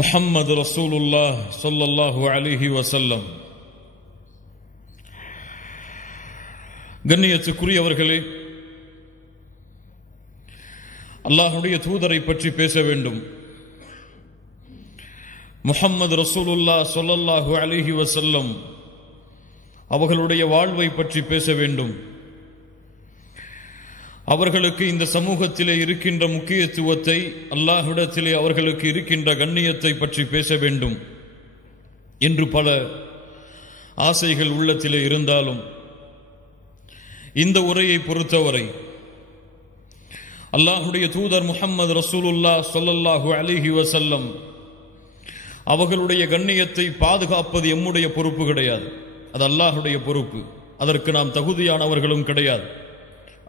முஹம்மது ரசூலுல்லாஹ் ஸல்லல்லாஹு அலைஹி வஸல்லம். கண்ணியத்துக்குரியவர்களே, அல்லாஹ்வுடைய தூதரை பற்றி பேச வேண்டும். முஹம்மது ரசூலுல்லாஹ் ஸல்லல்லாஹு அலைஹி வஸல்லம் அவர்களுடைய வாழ்வை பற்றி பேச வேண்டும். அவர்களுக்கு இந்த சமூகத்திலே இருக்கின்ற முக்கியத்துவத்தை, அல்லாஹ்விடத்திலே அவர்களுக்கு இருக்கின்ற கண்ணியத்தை பற்றி பேச வேண்டும் என்று பல ஆசைகள் உள்ளத்திலே இருந்தாலும், இந்த உரையை பொறுத்தவரை அல்லாஹ்வுடைய தூதர் முஹம்மது ரசூலுல்லாஹ் ஸல்லல்லாஹு அலைஹி வஸல்லம் அவர்களுடைய கண்ணியத்தை பாதுகாப்பது எம்முடைய பொறுப்பு கிடையாது. அது அல்லாஹ்வுடைய பொறுப்பு. அதற்கு நாம் தகுதியானவர்களும் கிடையாது.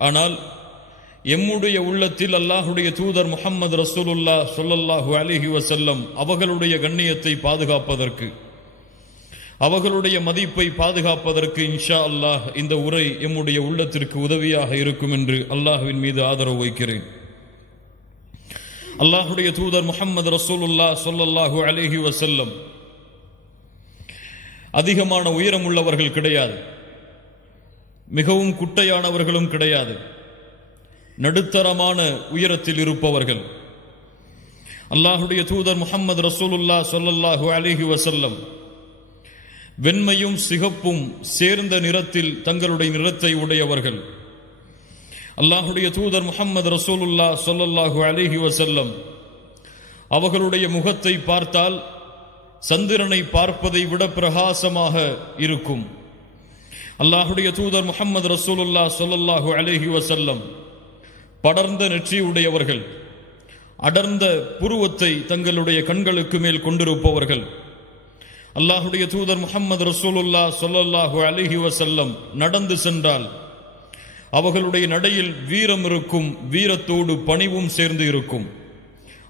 ஆனால் எம்முடைய உள்ளத்தில் அல்லாஹ்வுடைய தூதர் முஹம்மது ரசூலுல்லாஹ் ஸல்லல்லாஹு அலைஹி வஸல்லம் அவர்களுடைய கண்ணியத்தை பாதுகாப்பதற்கு, அவர்களுடைய மதிப்பை பாதுகாப்பதற்கு இன்ஷா அல்லாஹ் இந்த உரை எம்முடைய உள்ளத்திற்கு உதவியாக இருக்கும் என்று அல்லாஹ்வின் மீது ஆதரவு வைக்கிறேன். அல்லாஹ்வுடைய தூதர் முஹம்மது ரசூலுல்லாஹ் ஸல்லல்லாஹு அலைஹி வஸல்லம் அதிகமான உயரம் உள்ளவர்கள் கிடையாது, மிகவும் குட்டையானவர்களும் கிடையாது, நடுத்தரமான உயரத்தில் இருப்பவர்கள். அல்லாஹ்வுடைய தூதர் முஹம்மது ரசூலுல்லாஹ் ஸல்லல்லாஹு அலைஹி வஸல்லம் வெண்மையும் சிகப்பும் சேர்ந்த நிறத்தில் தங்களுடைய நிறத்தை உடையவர்கள். அல்லாஹ்வுடைய தூதர் முஹம்மது ரசூலுல்லாஹ் ஸல்லல்லாஹு அலைஹி வஸல்லம் அவர்களுடைய முகத்தை பார்த்தால் சந்திரனை பார்ப்பதை விட பிரகாசமாக இருக்கும். அல்லாஹ்வுடைய தூதர் முஹம்மது ரசூலுல்லாஹ் ஸல்லல்லாஹு அலைஹி வஸல்லம் படர்ந்த நெற்றி உடையவர்கள், அடர்ந்த புருவத்தை தங்களுடைய கண்களுக்கு மேல் கொண்டிருப்பவர்கள். அல்லாஹ்வுடைய தூதர் முஹம்மது ரசூலுல்லாஹ் ஸல்லல்லாஹு அலைஹி வஸல்லம் நடந்து சென்றால் அவர்களுடைய நடையில் வீரம் இருக்கும், வீரத்தோடு பணிவும் சேர்ந்து இருக்கும்.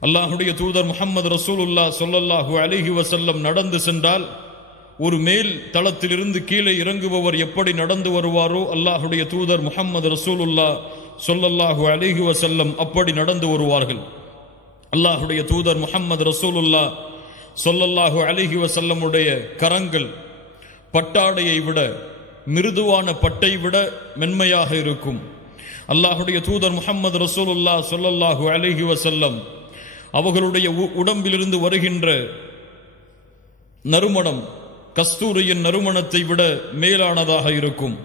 அல்லாஹ்வுடைய தூதர் முஹம்மது ரசூலுல்லாஹ் ஸல்லல்லாஹு அலைஹி வஸல்லம் நடந்து சென்றால் ஒரு மேல் தளத்திலிருந்து கீழே இறங்குபவர் எப்படி நடந்து வருவாரோ அல்லாஹ்வுடைய தூதர் முஹம்மது ரசூலுல்லாஹ் ஸல்லல்லாஹு அலைஹி வஸல்லம் அப்படி நடந்து வருவார்கள். அல்லாஹ்வுடைய தூதர் முஹம்மது ரசூலுல்லாஹ் ஸல்லல்லாஹு அலைஹி வஸல்லமுடைய கரங்கள் பட்டாடையை விட, மிருதுவான பட்டை விட மென்மையாக இருக்கும். அல்லாஹ்வுடைய தூதர் முஹம்மது ரசூலுல்லாஹ் ஸல்லல்லாஹு அலைஹி வஸல்லம் அவர்களுடைய உடம்பிலிருந்து வருகின்ற நறுமணம் கஸ்தூரியின் நறுமணத்தை விட மேலானதாக இருக்கும்.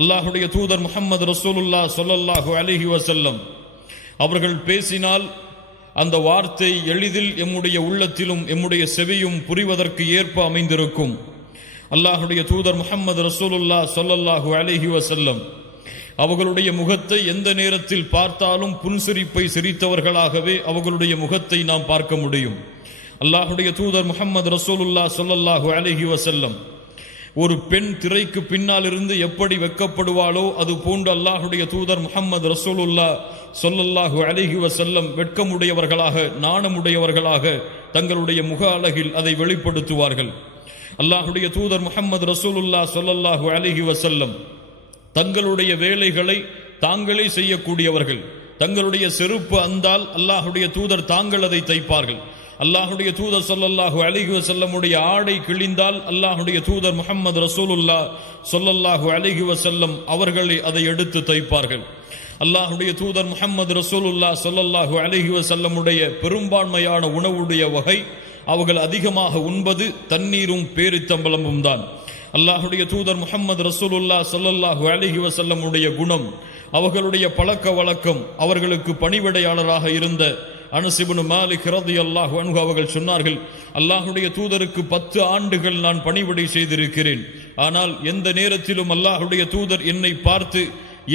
அல்லாஹ்வுடைய தூதர் முஹம்மது ரசூலுல்லாஹ் ஸல்லல்லாஹு அலைஹி வஸல்லம் அவர்கள் பேசினால் அந்த வார்த்தை எளிதில் எம்முடைய உள்ளத்திலும் எம்முடைய செவியும் புரிவதற்கு ஏற்ப அமைந்திருக்கும். அல்லாஹ்வுடைய தூதர் முஹம்மது ரசூலுல்லாஹ் ஸல்லல்லாஹு அலைஹி வஸல்லம் அவர்களுடைய முகத்தை எந்த நேரத்தில் பார்த்தாலும் புன்சிரிப்பை சிரித்தவர்களாகவே அவர்களுடைய முகத்தை நாம் பார்க்க முடியும். அல்லாஹ்வுடைய தூதர் முஹம்மது ரசூலுல்லாஹ் ஸல்லல்லாஹு அலைஹி வஸல்லம் ஒரு பெண் திரைக்கு பின்னால் இருந்து எப்படி வெட்கப்படுவாளோ அது போன்று அல்லாஹ்வுடைய தூதர் முஹம்மது ரசூலுல்லாஹ் ஸல்லல்லாஹு அலைஹி வஸல்லம் வெட்கமுடையவர்களாக, நாணமுடையவர்களாக தங்களுடைய முக அழகில் அதை வெளிப்படுத்துவார்கள். அல்லாஹ்வுடைய தூதர் முஹம்மது ரசூலுல்லாஹ் ஸல்லல்லாஹு அலைஹி வஸல்லம் தங்களுடைய வேலைகளை தாங்களே செய்யக்கூடியவர்கள். தங்களுடைய செருப்பு அந்தால் அல்லாஹ்வுடைய தூதர் தாங்கள் அதை தைப்பார்கள். அல்லாஹ்வுடைய தூதர் ஸல்லல்லாஹு அலைஹி வஸல்லமுடைய ஆடை கிழிந்தால் அல்லாஹ்வுடைய தூதர் முஹம்மது ரசூலுல்லாஹ் ஸல்லல்லாஹு அலைஹி வஸல்லம் அவர்களே அதை எடுத்து தைப்பார்கள். அல்லாஹ்வுடைய தூதர் முஹம்மது ரசூலுல்லாஹ் ஸல்லல்லாஹு அலைஹி வஸல்லமுடைய பெரும்பான்மையான உணவுடைய வகை அவர்கள் அதிகமாக உண்பது தண்ணீரும் பேரித்தம்பலமும் தான். அல்லாஹ்வுடைய தூதர் முஹம்மது ரசூலுல்லாஹ் ஸல்லல்லாஹு அலைஹி வஸல்லமுடைய குணம், அவர்களுடைய பழக்க வழக்கம், அவர்களுக்கு பணிவிடையாளராக இருந்த அனஸ் இப்னு மாலிக் ரலியல்லாஹு அன்ஹு அவர்கள் சொன்னார்கள், அல்லாஹ்வுடைய தூதருக்கு 10 ஆண்டுகள் நான் பணிவிடை செய்திருக்கிறேன். ஆனால் எந்த நேரத்திலும் அல்லாஹ்வுடைய தூதர் என்னை பார்த்து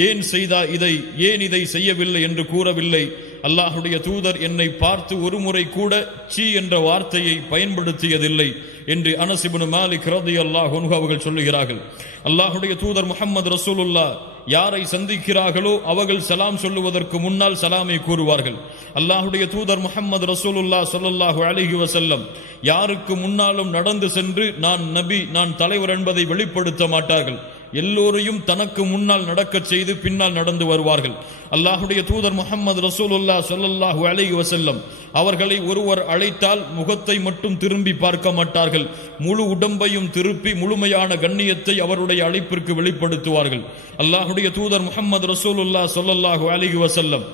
ஏன் செய்தா இதை, ஏன் இதை செய்யவில்லை என்று கூறவில்லை. அல்லாஹ்வுடைய தூதர் என்னை பார்த்து ஒரு முறை கூட சீ என்ற வார்த்தையை பயன்படுத்தியதில்லை என்று அனஸ் இப்னு மாலிக் ரலியல்லாஹு அன்ஹு அவர்கள் சொல்லுகிறார்கள். அல்லாஹ்வுடைய தூதர் முஹம்மது ரசூலுல்லாஹ் யாரை சந்திக்கிறார்களோ அவர்கள் சலாம் சொல்லுவதற்கு முன்னால் சலாமை கூறுவார்கள். அல்லாஹ்வுடைய தூதர் முஹம்மது ரசூலுல்லாஹ் ஸல்லல்லாஹு அலைஹி வஸல்லம் யாருக்கு முன்னாலும் நடந்து சென்று நான் நபி, நான் தலைவர் என்பதை வெளிப்படுத்த மாட்டார்கள். எல்லோரையும் தனக்கு முன்னால் நடக்கச் செய்து பின்னால் நடந்து வருவார்கள். அல்லாஹுடைய தூதர் முஹம்மது ரசூலுல்லாஹ் ஸல்லல்லாஹு அலைஹி வஸல்லம் அவர்களை ஒருவர் அழைத்தால் முகத்தை மட்டும் திரும்பி பார்க்க மாட்டார்கள், முழு உடம்பையும் திருப்பி முழுமையான கண்ணியத்தை அவருடைய அழைப்பிற்கு வெளிப்படுத்துவார்கள். அல்லாஹுடைய தூதர் முஹம்மது ரசூலுல்லாஹ் ஸல்லல்லாஹு அலைஹி வஸல்லம்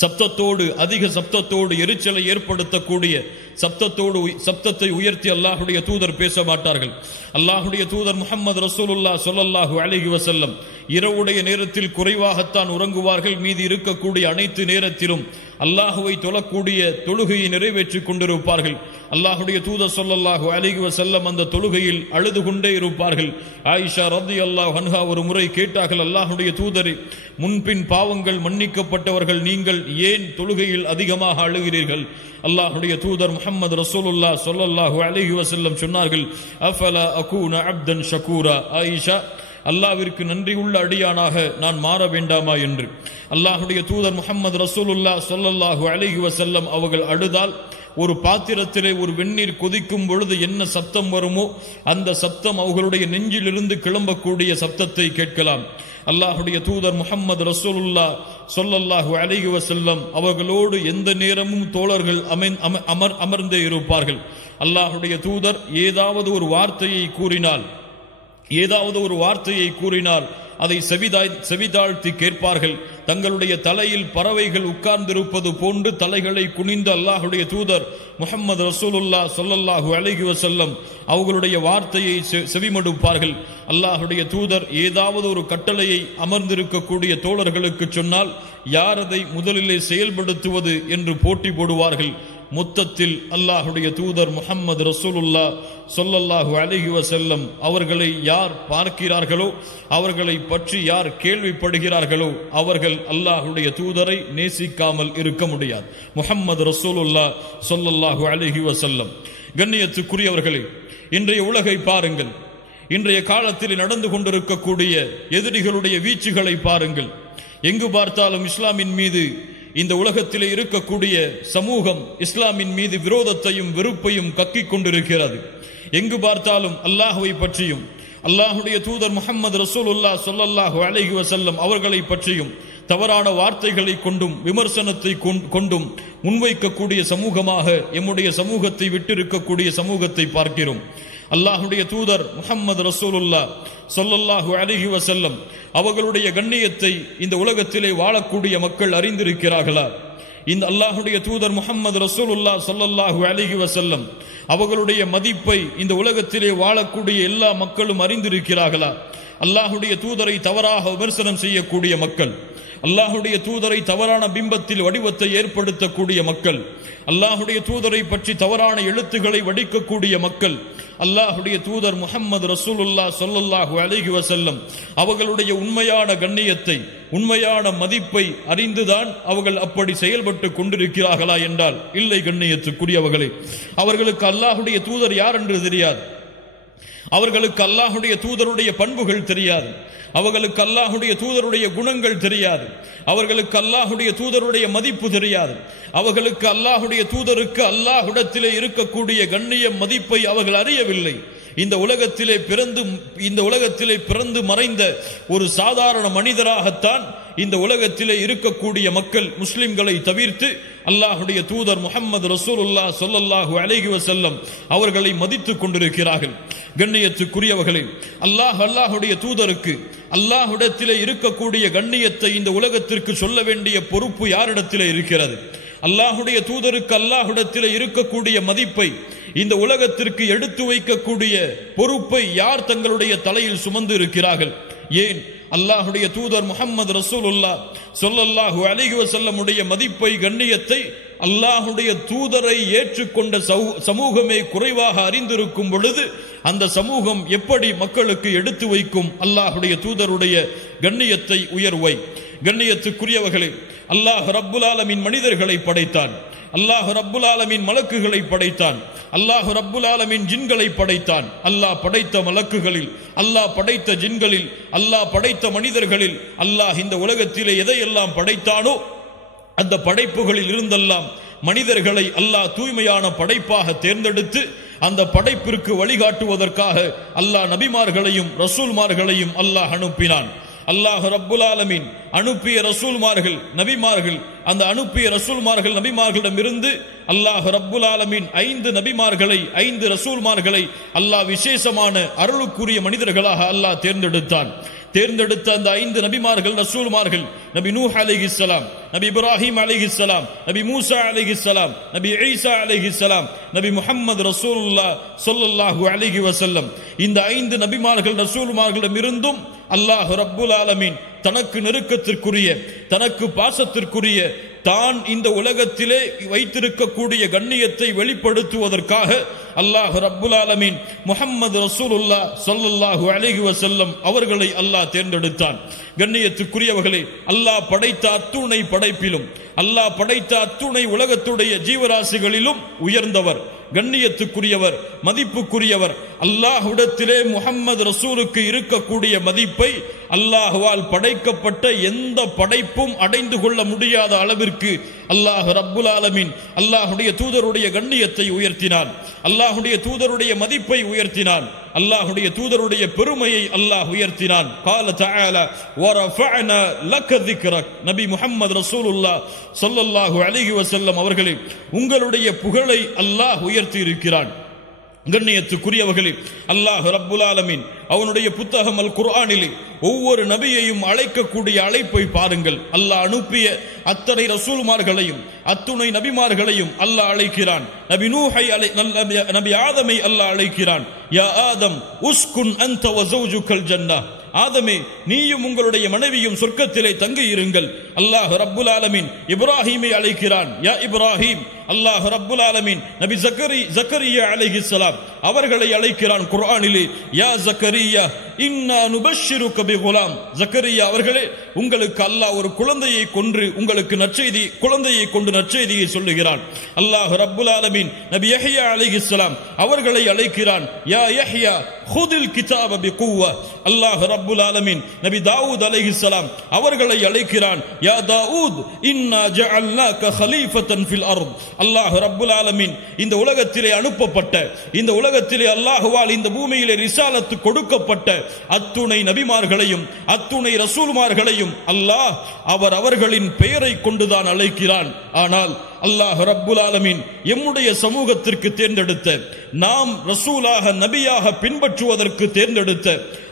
சப்தத்தோடு, அதிக சப்தத்தோடு, எரிச்சலை ஏற்படுத்தக்கூடிய சப்தத்தை உயர்த்தி அல்லாஹுடைய தூதர் பேச மாட்டார்கள். அல்லாஹுடைய தூதர் முஹம்மது ரசூலுல்லாஹ் ஸல்லல்லாஹு அலைஹி வஸல்லம் இரவுடைய நேரத்தில் குறைவாகத்தான் உறங்குவார்கள். மீதி இருக்கக்கூடிய அனைத்து நேரத்திலும் அல்லாஹுவை தொழக்கூடிய தொழுகையை நிறைவேற்றிக் கொண்டிருப்பார்கள். அல்லாஹுடைய தூதர் ஸல்லல்லாஹு அலைஹி வஸல்லம் அந்த தொழுகையில் அழுது கொண்டே இருப்பார்கள். ஆயிஷா ரலியல்லாஹு அன்ஹா ஒரு முறை கேட்டார்கள், அல்லாஹுடைய தூதரே, முன்பின் பாவங்கள் மன்னிக்கப்பட்டவர்கள் நீங்கள் ஏன் தொழுகையில் அதிகமாக அழுகிறீர்கள்? அல்லாஹுடைய தூதர் முஹம்மது ரசூலுல்லாஹ் ஸல்லல்லாஹு அலைஹி வஸல்லம் சொன்னார்கள், அஃபலா அகூன அப்தன் ஷகூரா. ஆயிஷா, அல்லாஹ்விற்கு நன்றி உள்ள அடியானாக நான் மாற வேண்டாமா என்று. அல்லாஹுடைய தூதர் முஹம்மது ரசூலுல்லாஹ் ஸல்லல்லாஹு அலைஹி வஸல்லம் அவர்கள் அழுதால் ஒரு பாத்திரத்திலே ஒரு வெந்நீர் கொதிக்கும் பொழுது என்ன சப்தம் வருமோ அந்த சப்தம் அவர்களுடைய நெஞ்சிலிருந்து கிளம்பக்கூடிய சப்தத்தை கேட்கலாம். அல்லாஹுடைய தூதர் முஹம்மது ரசூலுல்லாஹ் ஸல்லல்லாஹு அலைஹி வஸல்லம் அவர்களோடு எந்த நேரமும் தோழர்கள் அமர்ந்தே இருப்பார்கள். அல்லாஹுடைய தூதர் ஏதாவது ஒரு வார்த்தையை கூறினால் அதை செவிதாழ்த்தி கேட்பார்கள். தங்களுடைய தலையில் பறவைகள் உட்கார்ந்திருப்பது போன்று தலைகளை குனிந்து அல்லாஹுடைய தூதர் முஹம்மது ரசூலுல்லாஹ் ஸல்லல்லாஹு அலைஹி வஸல்லம் அவர்களுடைய வார்த்தையை செவிமடுப்பார்கள். அல்லாஹுடைய தூதர் ஏதாவது ஒரு கட்டளையை அமர்ந்திருக்கக்கூடிய தோழர்களுக்கு சொன்னால் யார் அதை முதலிலே செயல்படுத்துவது என்று போட்டி போடுவார்கள். மொத்தத்தில் அல்லாஹுடைய தூதர் முஹம்மது ரசூலுல்லாஹ் ஸல்லல்லாஹு அலைஹி வஸல்லம் அவர்களை யார் பார்க்கிறார்களோ, அவர்களை பற்றி யார் கேள்விப்படுகிறார்களோ அவர்கள் அல்லாஹுடைய தூதரை நேசிக்காமல் இருக்க முடியாது. முஹம்மது ரசூலுல்லாஹ் ஸல்லல்லாஹு அலைஹி வஸல்லம். கண்ணியத்துக்குரியவர்களே, இன்றைய உலகை பாருங்கள். இன்றைய காலத்தில் நடந்து கொண்டிருக்கக்கூடிய எதிரிகளுடைய வீச்சுகளை பாருங்கள். எங்கு பார்த்தாலும் இஸ்லாமின் மீது, இந்த உலகத்திலே இருக்கக்கூடிய சமூகம் இஸ்லாமின் மீது விரோதத்தையும் வெறுப்பையும் கக்கிக் கொண்டிருக்கிறது. எங்கு பார்த்தாலும் அல்லாஹுவை பற்றியும் அல்லாஹுடைய தூதர் முஹம்மது ரசூலுல்லாஹ் ஸல்லல்லாஹு அலைஹி வஸல்லம் அவர்களை பற்றியும் தவறான வார்த்தைகளை கொண்டும் விமர்சனத்தை கொண்டும் முன்வைக்கக்கூடிய சமூகமாக எம்முடைய சமூகத்தை விட்டிருக்கக்கூடிய சமூகத்தை பார்க்கிறோம். அல்லாஹுடைய தூதர் முஹம்மது ரசூலுல்லாஹ் ஸல்லல்லாஹு அலைஹி வஸல்லம் அவர்களுடைய கண்ணியத்தை இந்த உலகத்திலே வாழக்கூடிய மக்கள் அறிந்திருக்கிறார்களா? இந்த அல்லாஹுடைய தூதர் முஹம்மது ரசூலுல்லாஹ் ஸல்லல்லாஹு அலைஹி வஸல்லம் அவர்களுடைய மதிப்பை இந்த உலகத்திலே வாழக்கூடிய எல்லா மக்களும் அறிந்திருக்கிறார்களா? அல்லாஹுடைய தூதரை தவறாக விமர்சனம் செய்யக்கூடிய மக்கள், அல்லாஹுடைய தூதரை தவறான பிம்பத்தில் வடிவத்தை ஏற்படுத்தக்கூடிய மக்கள், அல்லாஹுடைய தூதரை பற்றி தவறான எழுத்துக்களை வடிக்கக்கூடிய மக்கள், அல்லாஹுடைய தூதர் முஹம்மது ரசூலுல்லாஹ் ஸல்லல்லாஹு அலைஹி வஸல்லம் அவர்களுடைய உண்மையான கண்ணியத்தை, உண்மையான மதிப்பை அறிந்துதான் அவர்கள் அப்படி செயல்பட்டு கொண்டிருக்கிறார்களா என்றால் இல்லை. கண்ணியத்துக்குரியவர்களே, அவர்களுக்கு அல்லாஹுடைய தூதர் யார் என்று தெரியாது. அவர்களுக்கு அல்லாஹுடைய தூதருடைய பண்புகள் தெரியாது. அவர்களுக்கு அல்லாஹுடைய தூதருடைய குணங்கள் தெரியாது. அவர்களுக்கு அல்லாஹுடைய தூதருடைய மதிப்பு தெரியாது. அவர்களுக்கு அல்லாஹுடைய தூதருக்கு அல்லாஹ்விடத்திலே இருக்கக்கூடிய கண்ணிய மதிப்பை அவர்கள் அறியவில்லை. இந்த உலகத்திலே பிறந்து மறைந்த ஒரு சாதாரண மனிதராகத்தான் இந்த உலகத்திலே இருக்கக்கூடிய மக்கள் முஸ்லிம்களை தவிர்த்து அல்லாஹுடைய தூதர் முஹம்மது ரசூலுல்லாஹ் ஸல்லல்லாஹு அலைஹி வஸல்லம் அவர்களை மதித்துக் கொண்டிருக்கிறார்கள். கண்ணியத்துக்குரியவர்களே, அல்லாஹுடைய தூதருக்கு அல்லாஹ்விடத்திலே இருக்கக்கூடிய கண்ணியத்தை இந்த உலகத்திற்கு சொல்ல வேண்டிய பொறுப்பு யாரிடத்திலே இருக்கிறது? அல்லாஹுடைய தூதருக்கு அல்லாஹ்விடத்திலே இருக்கக்கூடிய மதிப்பை இந்த உலகத்திற்கு எடுத்து வைக்கக்கூடிய பொறுப்பை யார் தங்களுடைய தலையில் சுமந்து இருக்கிறார்கள்? ஏன் அல்லாஹுடைய தூதர் முஹம்மது ரசூலுல்லாஹ் ஸல்லல்லாஹு அலைஹி வஸல்லம் உடைய மதிப்பை, கண்ணியத்தை அல்லாஹுடைய தூதரை ஏற்றுக்கொண்ட சமூகமே குறைவாக அறிந்திருக்கும் பொழுது அந்த சமூகம் எப்படி மக்களுக்கு எடுத்து வைக்கும் அல்லாஹுடைய தூதருடைய கண்ணியத்தை, உயர்வை? கண்ணியத்துக்குரியவர்களே, அல்லாஹ் ரப்புல் ஆலமீன் மனிதர்களை படைத்தான். அல்லாஹ் ரப்புல் ஆலமீன் மலக்குகளை படைத்தான். அல்லாஹ் ரப்புல் ஆலமீன் ஜின்களை படைத்தான். அல்லாஹ் படைத்த மலக்குகளில், அல்லாஹ் படைத்த ஜின்களில், அல்லாஹ் படைத்த மனிதர்களில் அல்லாஹ் இந்த உலகத்திலே எதையெல்லாம் படைத்தானோ அந்த படைப்புகளில் இருந்தெல்லாம் மனிதர்களை அல்லாஹ் தூய்மையான படைப்பாக தேர்ந்தெடுத்து அந்த படைப்பிற்கு வழிகாட்டுவதற்காக அல்லாஹ் நபிமார்களையும் ரசூல்மார்களையும் அல்லாஹ் அனுப்பினான். அல்லாஹ் ரப்புல் ஆலமீன் அனுப்பிய ரசூல்மார்கள் நபிமார்கள், அந்த அனுப்பிய ரசூல்மார்கள் நபிமார்களிடமிருந்து அல்லாஹ் ரப்புல் ஆலமீன் 5 நபிமார்களை 5 ரசூல்மார்களை அல்லாஹ் விசேஷமான அருளுக்குரிய மனிதர்களாக அல்லாஹ் தேர்ந்தெடுத்த அந்த 5 நபிமார்கள் ரசூல்மார்கள் நபி நூஹ் அலைஹிஸ்ஸலாம், நபி இப்ராஹிம் அலைஹிஸ்ஸலாம், நபி மூசா அலைஹிஸ்ஸலாம், நபி ஈசா அலைஹிஸ்ஸலாம், நபி முஹம்மது ரசூலுல்லாஹ் ஸல்லல்லாஹு அலைஹி வஸல்லம். இந்த 5 நபிமார்கள் ரசூல்மார்களிடமிருந்தும் அல்லாஹ் ரப்புல் ஆலமீன் தனக்கு நெருக்கத்திற்குரிய, தனக்கு பாசத்திற்குரிய, தான் இந்த உலகத்திலே வைத்திருக்கக்கூடிய கண்ணியத்தை வெளிப்படுத்துவதற்காக அல்லாஹ் ரப்புல் ஆலமீன் முஹம்மது ரசூலுல்லாஹ் ஸல்லல்லாஹு அலைஹி வஸல்லம் அவர்களை அல்லாஹ் தேர்ந்தெடுத்தான். கண்ணியத்துக்குரியவர்களே, அல்லாஹ் படைத்த அத்துணை படைப்பிலும், அல்லாஹ் படைத்த அத்துணை உலகத்துடைய ஜீவராசிகளிலும் உயர்ந்தவர், கண்ணியத்துக்குரியவர், மதிப்புக்குரியவர். அல்லாஹ்விடத்திலே முஹம்மது ரசூலுக்கு இருக்கக்கூடிய மதிப்பை அல்லாஹ்வால் படைக்கப்பட்ட எந்த படைப்பும் அடைந்து கொள்ள முடியாத அளவிற்கு அல்லாஹ் ரப்புல் ஆலமீன் அல்லாஹ்வுடைய தூதருடைய கண்ணியத்தை உயர்த்தினான், அல்லாஹ்வுடைய தூதருடைய மதிப்பை உயர்த்தினான், அல்லாஹ்வுடைய தூதருடைய பெருமையை அல்லாஹ் உயர்த்தினான். قال تعالى ورفعنا لك ذكرك. நபி முஹம்மது ரசூலுல்லாஹ் ஸல்லல்லாஹு அலைஹி வஸல்லம் அவர்களே, உங்களுடைய புகழை அல்லாஹ் உயர்த்தி இருக்கிறான். கண்ணியத்துக்குரியவர்களே, அல்லாஹ் ரப்புல் ஆலமீன் அவனுடைய புத்தகம் அல் குர்ஆனிலே ஒவ்வொரு நபியையும் அழைக்கக்கூடிய அழைப்பை பாருங்கள். அல்லாஹ் அனுப்பிய அத்தனை ரசூல்மார்களையும் அத்துணை நபிமார்களையும் அல்லாஹ் அழைக்கிறான். நபி நூஹை நபி ஆதமை அல்லாஹ் அழைக்கிறான். யா ஆதம் உஸ்குன் அன்த வ ஸௌஜுகல் ஜன்னah. ஆதமே, நீயும் உங்களுடைய மனைவியும் சொர்க்கத்திலே தங்கி இருங்கள். அல்லாஹ் ரப்புல் ஆலமீன் இப்ராஹீமை அழைக்கிறான். யா இப்ராஹீம். அல்லாஹ் ரப்புல் ஆலமீன் நபி ஜக்கரியா அலைஹிஸ்ஸலாம் அவர்களை அழைக்கிறான் குர்ஆனிலே. யா ஜக்கரியா இன்னா நுபஷ்ஷிருக பிகுலாம். ஜக்கரியா அவர்களே, உங்களுக்கு அல்லாஹ் ஒரு குழந்தையை கொன்று உங்களுக்கு குழந்தையை கொண்டு நற்செய்தியை சொல்லுகிறான். அல்லாஹ் ரப்புல் ஆலமீன் நபி யஹ்யா அலைஹிஸ்ஸலாம் அவர்களை அழைக்கிறான். யா யஹ்யா ஹுதில் கிதாப பிகுவா. அல்லாஹ் ரப்புல் ஆலமீன் நபி தாவூத் அலைஹிஸ்ஸலாம் அவர்களை அழைக்கிறான். யா தாவூத் இன்னா ஜஅல்னாக கலீஃபத்தன் ஃபில் அர்த். அல்லாஹ் ரப்புல் ஆலமீன் இந்த உலகத்திலே அனுப்பப்பட்ட, இந்த உலகத்திலே அல்லாஹ்வால் இந்த பூமியிலே ரிசாலத்து கொடுக்கப்பட்ட அத்துணை நபிமார்களையும் அத்துணை ரசூல்மார்களையும் அல்லாஹ் அவர்களின் பெயரை கொண்டுதான் அழைக்கிறான். ஆனால் அல்லாஹ் ரப்புல் ஆலமீன் எம்முடைய சமூகத்திற்கு தேர்ந்தெடுத்த, நாம் ரசூலாக நபியாக பின்பற்றுவதற்கு தேர்ந்தெடுத்த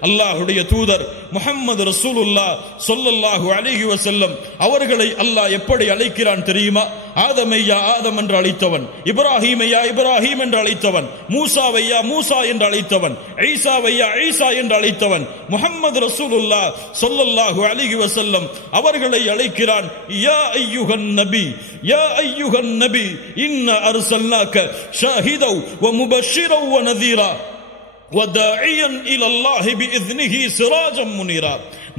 அல்லாஹ்வுடைய தூதர் முஹம்மது ரசூலுல்லாஹ் ஸல்லல்லாஹு அலைஹி வஸல்லம் அவர்களை அல்லாஹ் எப்படி அழைக்கிறான் தெரியுமா? ஆதமை யா ஆதம் என்று அழைத்தவன், இப்ராஹீமை யா இப்ராஹீம் என்று அழைத்தவன், மூசாவை யா மூசா என்று அழைத்தவன், ஈசாவை யா ஈசா என்று அழைத்தவன், முஹம்மது ரசூலுல்லாஹ் ஸல்லல்லாஹு அலைஹி வஸல்லம் அவர்களை அழைக்கிறான். யா அய்யுஹன் நபி, யா அய்யுஹன் நபி இன்னா அர்சல்னாக ஷாஹிதன் வ முபஷ்ஷிரன் வ நதீரா வதாஇயன் இலல்லாஹி பிஇذنஹி சிராஜம் முனீரா.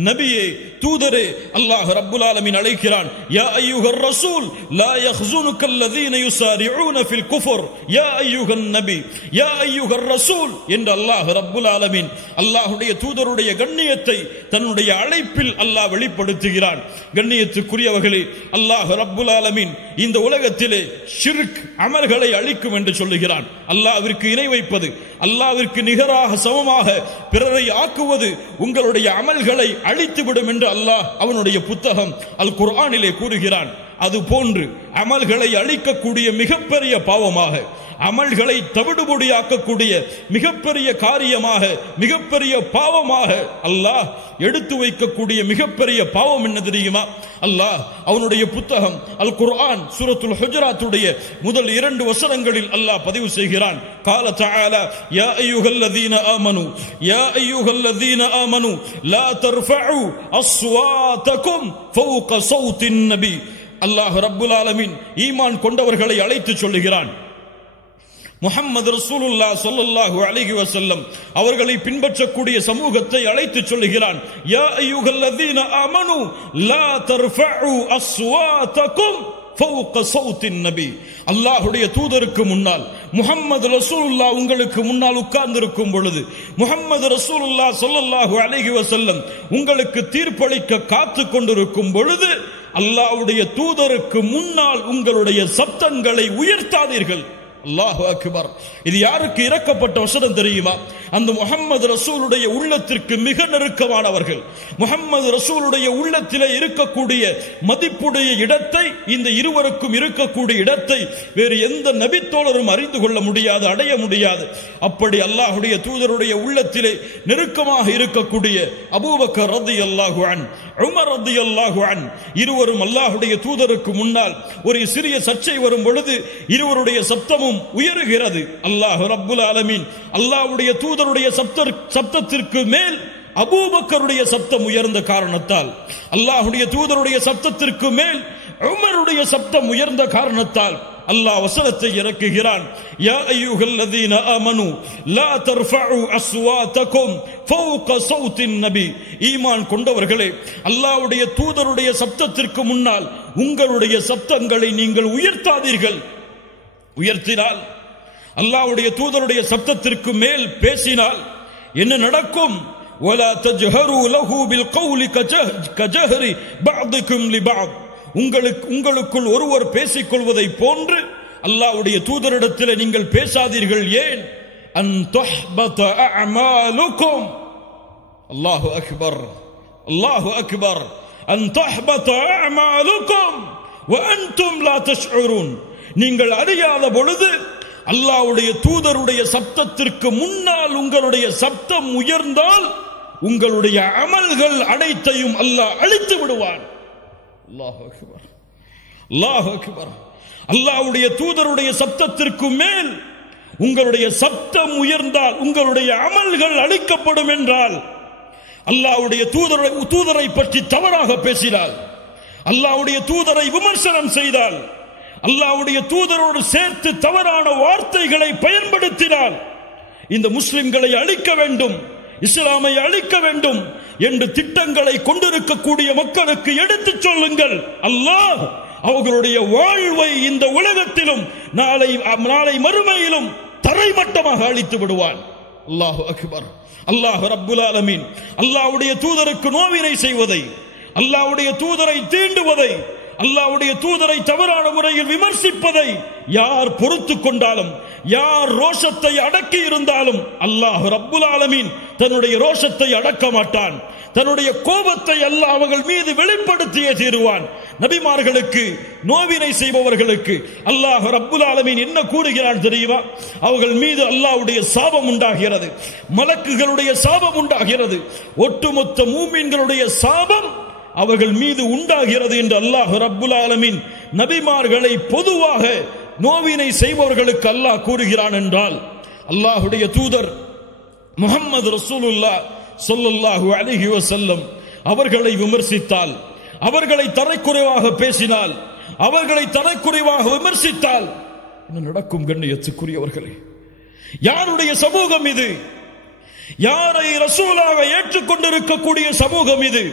நபியே, தூதரே, அல்லாஹ் ரப்புல் ஆலமீன் அழைக்கிறான். யா அய்யுஹர் ரசூல் லா யஹ்ஸுனுக அல்லதீன யுஸாரிஊன ஃபில் குஃப்ர். யா அய்யுஹன் நபி, யா அய்யுஹர் ரசூல் என்று அல்லாஹ் ரப்புல் ஆலமீன் அல்லாஹ்வுடைய தூதருடைய கண்ணியத்தை தன்னுடைய அழைப்பில் அல்லாஹ் வெளிப்படுத்துகிறான். கண்ணியத்துக்குரியவர்களே, அல்லாஹ் ரப்புல் ஆலமீன் இந்த உலகத்திலே ஷிர்க் அமல்களை அழிக்கும் என்று சொல்லுகிறான். அல்லாஹ்விற்கு இணை வைப்பது, அல்லாஹ்விற்கு நிகராக சமமாக பிறரை ஆக்குவது உங்களுடைய அமல்களை அழித்துவிடும் என்று அல்லாஹ் அவனுடைய புத்தகம் அல் குர்ஆனிலே கூறுகிறான். அதுபோன்று அமல்களை அழிக்கக்கூடிய மிகப்பெரிய பாவமாக, அமல்களை தவிடுபொடியாக்கக்கூடிய மிகப்பெரிய காரியமாக, மிகப்பெரிய பாவமாக அல்லாஹ் எடுத்து வைக்கக்கூடிய மிகப்பெரிய பாவம் என்ன தெரியுமா? அல்லாஹ் அவனுடைய புத்தகம் அல் குர்ஆன் சூரத்துல் ஹுஜராத்துடைய முதல் 2 வசனங்களில் அல்லாஹ் பதிவு செய்கிறான். قال تعالى يا ايها الذين امنوا يا ايها الذين امنوا لا ترفعوا اصواتكم فوق صوت النبي. அல்லாஹ் ரப்புல் ஆலமீன் ஈமான் கொண்டவர்களை அழைத்து சொல்லுகிறான். முஹம்மது ரசூலுல்லாஹ் ஸல்லல்லாஹு அலைஹி வஸல்லம் அவர்களை பின்பற்றக்கூடிய சமூகத்தை அழைத்து சொல்லுகிறான். யா அய்யுஹல்லதீன ஆமனு லா தர்ஃபஉ அஸ்வாதகும் ஃபௌக ஸௌத்தின் நபி. அல்லாஹ்வுடைய தூதருக்கு முன்னால் முஹம்மது ரசூலுல்லாஹ் உங்களுக்கு முன்னால் உட்கார்ந்திருக்கும் பொழுது, முஹம்மது ரசூலுல்லாஹ் ஸல்லல்லாஹு அலைஹி வஸல்லம் உங்களுக்கு தீர்ப்பளிக்க காத்து கொண்டிருக்கும் பொழுது, அல்லாஹ்வுடைய தூதருக்கு முன்னால் உங்களுடைய சப்தங்களை உயர்த்தாதீர்கள். அல்லாஹு அக்பர். இது யாருக்கு இறக்கப்பட்ட வசனம் தெரியுமா? அந்த முஹம்மது ரசூலுடைய உள்ளத்திற்கு மிக நெருக்கமானவர்கள். முஹம்மது ரசூலுடைய உள்ளத்திலே இருக்கக்கூடிய மதிப்புடைய இடத்தை, இந்த இருவருக்கும் இருக்கக்கூடிய இடத்தை வேறு எந்த நபித்தோழரும் அறிந்து கொள்ள முடியாது, அடைய முடியாது. அப்படி அல்லாஹுடைய தூதருடைய உள்ளத்திலே நெருக்கமாக இருக்கக்கூடிய அபூபக்கர் ரலியல்லாஹு அன்ஹு, உமர் ரலியல்லாஹு அன்ஹு இருவரும் அல்லாஹுடைய தூதருக்கு முன்னால் ஒரு சிறிய சர்ச்சை வரும் பொழுது இருவருடைய சப்தமும் உயருகிறது. அல்லாஹ் ரப்புல் ஆலமீன் அல்லாஹ்வுடைய தூதருடைய சப்தத்திற்கு மேல் அபூபக்கருடைய சப்தம் உயர்ந்த காரணத்தால், அல்லாஹ்வுடைய தூதருடைய சப்தத்திற்கு மேல் உமருடைய சப்தம் உயர்ந்த காரணத்தால் அல்லாஹ் வசனத்தை இறக்குகிறான். யா அய்யுஹல்லதீன ஆமனு லா தர்ஃபஉ அஸ்வாதகும் ஃபௌக ஸௌத்தின் நபி. ஈமான் கொண்டவர்களே, அல்லாஹ்வுடைய தூதருடைய சப்தத்திற்கு முன்னால் உங்களுடைய சப்தங்களை நீங்கள் உயர்த்தாதீர்கள். உயர்த்தினால், அல்லாஹ்வுடைய தூதருடைய சப்தத்திற்கு மேல் பேசினால் என்ன நடக்கும்? வலா தஜ்ஹரு லஹு பில் கௌலி கஜஹரி பஅதுகும் லிபஅத். உங்களுக்குள் ஒருவர் பேசிக் கொள்வதை போன்று அல்லாஹ்வுடைய தூதரிடத்தில் நீங்கள் பேசாதீர்கள். ஏன்? அன் துஹ்பத அஅமாலுக்கும். அல்லாஹு அக்பர், அல்லாஹு அக்பர். அன் துஹ்பத அஅமாலுக்கும் வ அன்தும் லா தஷ்உரூன். நீங்கள் அறியாத பொழுது அல்லாஹ்வுடைய தூதருடைய சப்தத்திற்கு முன்னால் உங்களுடைய சப்தம் உயர்ந்தால் உங்களுடைய அமல்கள் அனைத்தையும் அல்லாஹ் அழித்து விடுவான். அல்லாஹு அக்பர், அல்லாஹு அக்பர். அல்லாஹ்வுடைய தூதருடைய சப்தத்திற்கு மேல் உங்களுடைய சப்தம் உயர்ந்தால் உங்களுடைய அமல்கள் அழிக்கப்படும் என்றால், அல்லாஹ்வுடைய தூதரை பற்றி தவறாக பேசினால், அல்லாஹ்வுடைய தூதரை விமர்சனம் செய்தால், அல்லாஹ்வுடைய தூதரோடு சேர்த்து தவறான வார்த்தைகளை பயன்படுத்தினால், இந்த முஸ்லிம்களை அழிக்க வேண்டும், இஸ்லாமை அழிக்க வேண்டும் என்று திட்டங்களை கொண்டிருக்கக்கூடிய மக்களுக்கு எடுத்துச் சொல்லுங்கள். அல்லாஹ் அவர்களுடைய வாழ்வை இந்த உலகத்திலும் நாளை மறுமையிலும் தரைமட்டமாக அழித்து விடுவான். அல்லாஹு அக்பர். அல்லாஹ் ரப்புல் ஆலமீன் அல்லாஹ்வுடைய தூதருக்கு நோவினை செய்வதை, அல்லாஹ்வுடைய தூதரை தீண்டுவதை, அல்லாஹ்வுடைய தூதரை தவறான முறையில் விமர்சிப்பதை யார் பொறுத்து கொண்டாலும், யார் ரோஷத்தை அடக்கி இருந்தாலும், அல்லாஹ் ரப்புல் ஆலமீன் தன்னுடைய ரோஷத்தை அடக்க மாட்டான். தன்னுடைய கோபத்தை அல்லாஹ் அவர்கள் மீது வெளிப்படுத்தியே தீருவான். நபிமார்களுக்கு நோவினை செய்பவர்களுக்கு அல்லாஹ் ரப்புல் ஆலமீன் என்ன கூறுகிறான் தெரியுமா? அவர்கள் மீது அல்லாஹ்வுடைய சாபம் உண்டாகிறது, மலக்குகளுடைய சாபம் உண்டாகிறது, ஒட்டுமொத்த மூமின்களுடைய சாபம் அவர்கள் மீது உண்டாகிறது என்று அல்லாஹ் ரப்புல் ஆலமீன் நபிமார்களை பொதுவாக நோவினை செய்பவர்களுக்கு அல்லாஹ் கூறுகிறான் என்றால், அல்லாஹ்வுடைய தூதர் முஹம்மது ரசூலுல்லாஹ் ஸல்லல்லாஹு அலைஹி வஸல்லம் அவர்களை விமர்சித்தால், அவர்களை தரைக்குறைவாக பேசினால், அவர்களை தரைக்குறைவாக விமர்சித்தால் என்ன நடக்கும்? கண்ணியத்துக்குரியவர்களே, யாருடைய சமூகம் இது? யாரை ரசூலாக ஏற்றுக்கொண்டிருக்கக்கூடிய சமூகம் இது?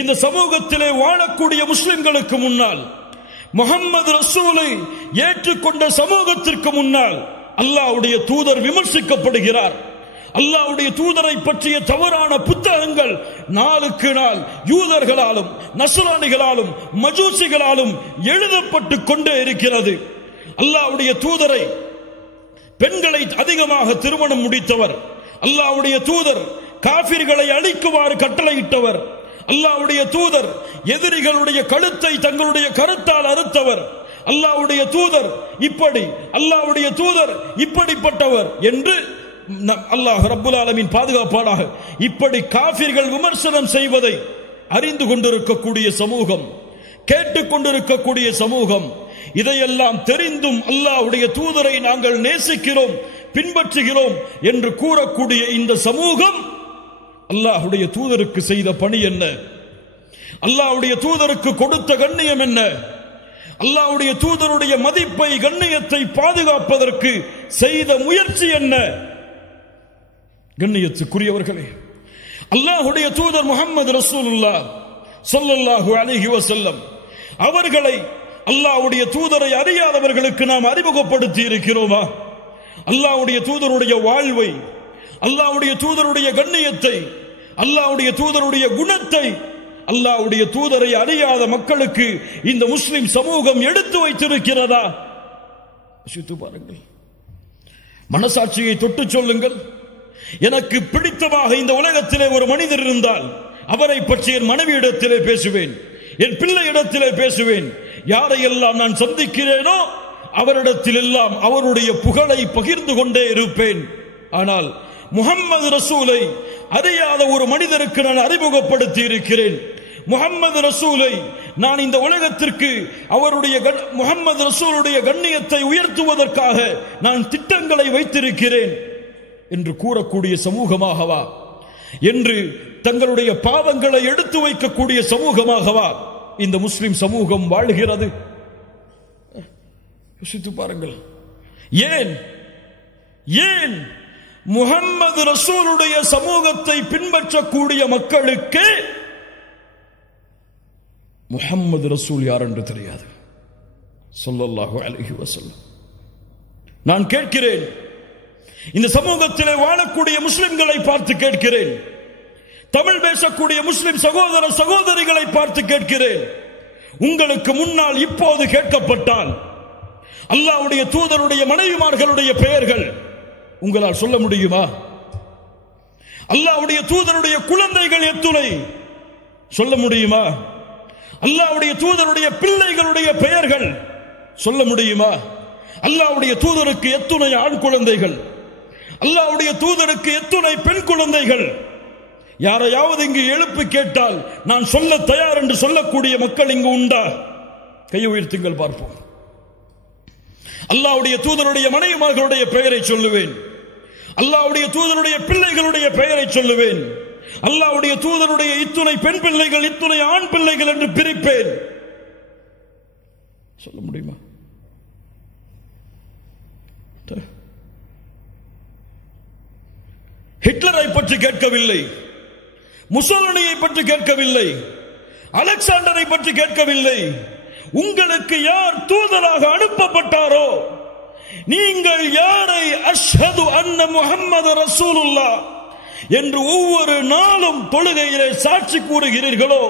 இந்த சமூகத்திலே வாழக்கூடிய முஸ்லிம்களுக்கு முன்னால், முஹம்மது ரசூலை ஏற்றுக்கொண்ட சமூகத்திற்கு முன்னால் அல்லாஹ்வுடைய தூதர் விமர்சிக்கப்படுகிறார். அல்லாஹ்வுடைய தூதரை பற்றிய தவறான புத்தகங்கள் நாளுக்கு நாள் யூதர்களாலும் நஸ்ரானிகளாலும் மஜூசிகளாலும் எழுதப்பட்டு கொண்டே இருக்கிறது. அல்லாஹ்வுடைய தூதரை, பெண்களை அதிகமாக திருமணம் முடித்தவர், அல்லாஹ்வுடைய தூதர் காஃபிர்களை அழிக்குமாறு கட்டளையிட்டவர், அல்லாஹ்வுடைய தூதர் எதிரிகளுடைய கழுத்தை தங்களுடைய கருத்தால் அறுத்தவர், அல்லாஹ்வுடைய தூதர் இப்படி, அல்லாஹ்வுடைய தூதர் இப்படிப்பட்டவர் என்று அல்லாஹ் ரப்புல் ஆலமீன் பாதுகாப்பானாக. இப்படி காஃபிர்கள் விமர்சனம் செய்வதை அறிந்து கொண்டிருக்கக்கூடிய சமூகம், கேட்டுக்கொண்டிருக்கக்கூடிய சமூகம், இதையெல்லாம் தெரிந்தும் அல்லாஹ்வுடைய தூதரை நாங்கள் நேசிக்கிறோம், பின்பற்றுகிறோம் என்று கூறக்கூடிய இந்த சமூகம் அல்லாஹ்வுடைய தூதருக்கு செய்த பணி என்ன? அல்லாஹ்வுடைய தூதருக்கு கொடுத்த கண்ணியம் என்ன? அல்லாஹ்வுடைய தூதருடைய மதிப்பை, கண்ணியத்தை பாதுகாப்பதற்கு செய்த முயற்சி என்ன? கண்ணியத்துக்குரியவர்களே, அல்லாஹ்வுடைய தூதர் முஹம்மது ரசூலுல்லாஹ் ஸல்லல்லாஹு அலைஹி வஸல்லம் அவர்களை, அல்லாஹ்வுடைய தூதரை அறியாதவர்களுக்கு நாம் அறிமுகப்படுத்தி இருக்கிறோமா? அல்லாஹ்வுடைய தூதருடைய வாழ்வை, அல்லாஹ்வுடைய தூதருடைய கண்ணியத்தை, அல்லாஹ்வுடைய தூதருடைய குணத்தை, அல்லாஹ்வுடைய தூதரை அறியாத மக்களுக்கு இந்த முஸ்லிம் சமூகம் எடுத்து வைத்திருக்கிறதா? யோசித்து பாருங்கள். மனசாட்சியை தொட்டு சொல்லுங்கள். எனக்கு பிடித்தமாக இந்த உலகத்திலே ஒரு மனிதர் இருந்தால் அவரை பற்றி என் மனைவியிடத்திலே பேசுவேன், என் பிள்ளையிடத்திலே பேசுவேன். யாரையெல்லாம் நான் சந்திக்கிறேனோ அவரிடத்தில் எல்லாம் அவருடைய புகழை பகிர்ந்து கொண்டே இருப்பேன். ஆனால் முஹம்மது ரசூலை அறியாத ஒரு மனிதருக்கு நான் அறிமுகப்படுத்தி இருக்கிறேன். முஹம்மது ரசூலை நான் இந்த உலகத்திற்கு அவருடைய முஹம்மது ரசூலுடைய கண்ணியத்தை உயர்த்துவதற்காக நான் திட்டங்களை வைத்திருக்கிறேன் என்று கூறக்கூடிய சமூகமாகவா, என்று தங்களுடைய பாவங்களை எடுத்து வைக்கக்கூடிய சமூகமாகவா இந்த முஸ்லிம் சமூகம் வாழ்கிறது? யோசித்து பாருங்கள். ஏன் முஹம்மது ரசூலுடைய சமூகத்தை பின்பற்றக்கூடிய மக்களுக்கு முஹம்மது ரசூல் யார் என்று தெரியாது. ஸல்லல்லாஹு அலைஹி வஸல்லம். நான் கேட்கிறேன், இந்த சமூகத்திலே வாழக்கூடிய முஸ்லிம்களை பார்த்து கேட்கிறேன், தமிழ் பேசக்கூடிய முஸ்லிம் சகோதர சகோதரிகளை பார்த்து கேட்கிறேன், உங்களுக்கு முன்னால் இப்போது கேட்கப்பட்டால் அல்லாஹ்வுடைய தூதருடைய மனைவிமார்களுடைய பெயர்கள் உங்களால் சொல்ல முடியுமா? அல்லாஹ்வுடைய தூதருடைய குழந்தைகள் எத்துணை சொல்ல முடியுமா? அல்லாஹ்வுடைய தூதருடைய பிள்ளைகளுடைய பெயர்கள் சொல்ல முடியுமா? அல்லாஹ்வுடைய தூதருக்கு எத்துணை ஆண் குழந்தைகள், அல்லாஹ்வுடைய தூதருக்கு எத்துணை பெண் குழந்தைகள்? யாரையாவது இங்கு எழுப்பி கேட்டால் நான் சொல்ல தயார் என்று சொல்லக்கூடிய மக்கள் இங்கு உண்டா? கையை உயர்த்துங்கள் பார்ப்போம். அல்லாஹ்வுடைய தூதருடைய மனைவிமார்களுடைய பெயரை சொல்லுவேன், அல்லாஹ்வுடைய தூதருடைய பிள்ளைகளுடைய பெயரை சொல்லுவேன், அல்லாஹ்வுடைய தூதருடைய இத்துணை பெண் பிள்ளைகள் இத்துணை ஆண் பிள்ளைகள் என்று பிரிப்பேன். சொல்ல முடியுமா? ஹிட்லரை பற்றி கேட்கவில்லை, முசோலினியை பற்றி கேட்கவில்லை, அலெக்சாண்டரை பற்றி கேட்கவில்லை. உங்களுக்கு யார் தூதராக அனுப்பப்பட்டாரோ, நீங்கள் யாரை அஷ்ஹது அன்ன முஹம்மது ரசூலுல்லாஹ் என்று ஒவ்வொரு நாளும் தொழுகையிலே சாட்சி கூறுகிறீர்களோ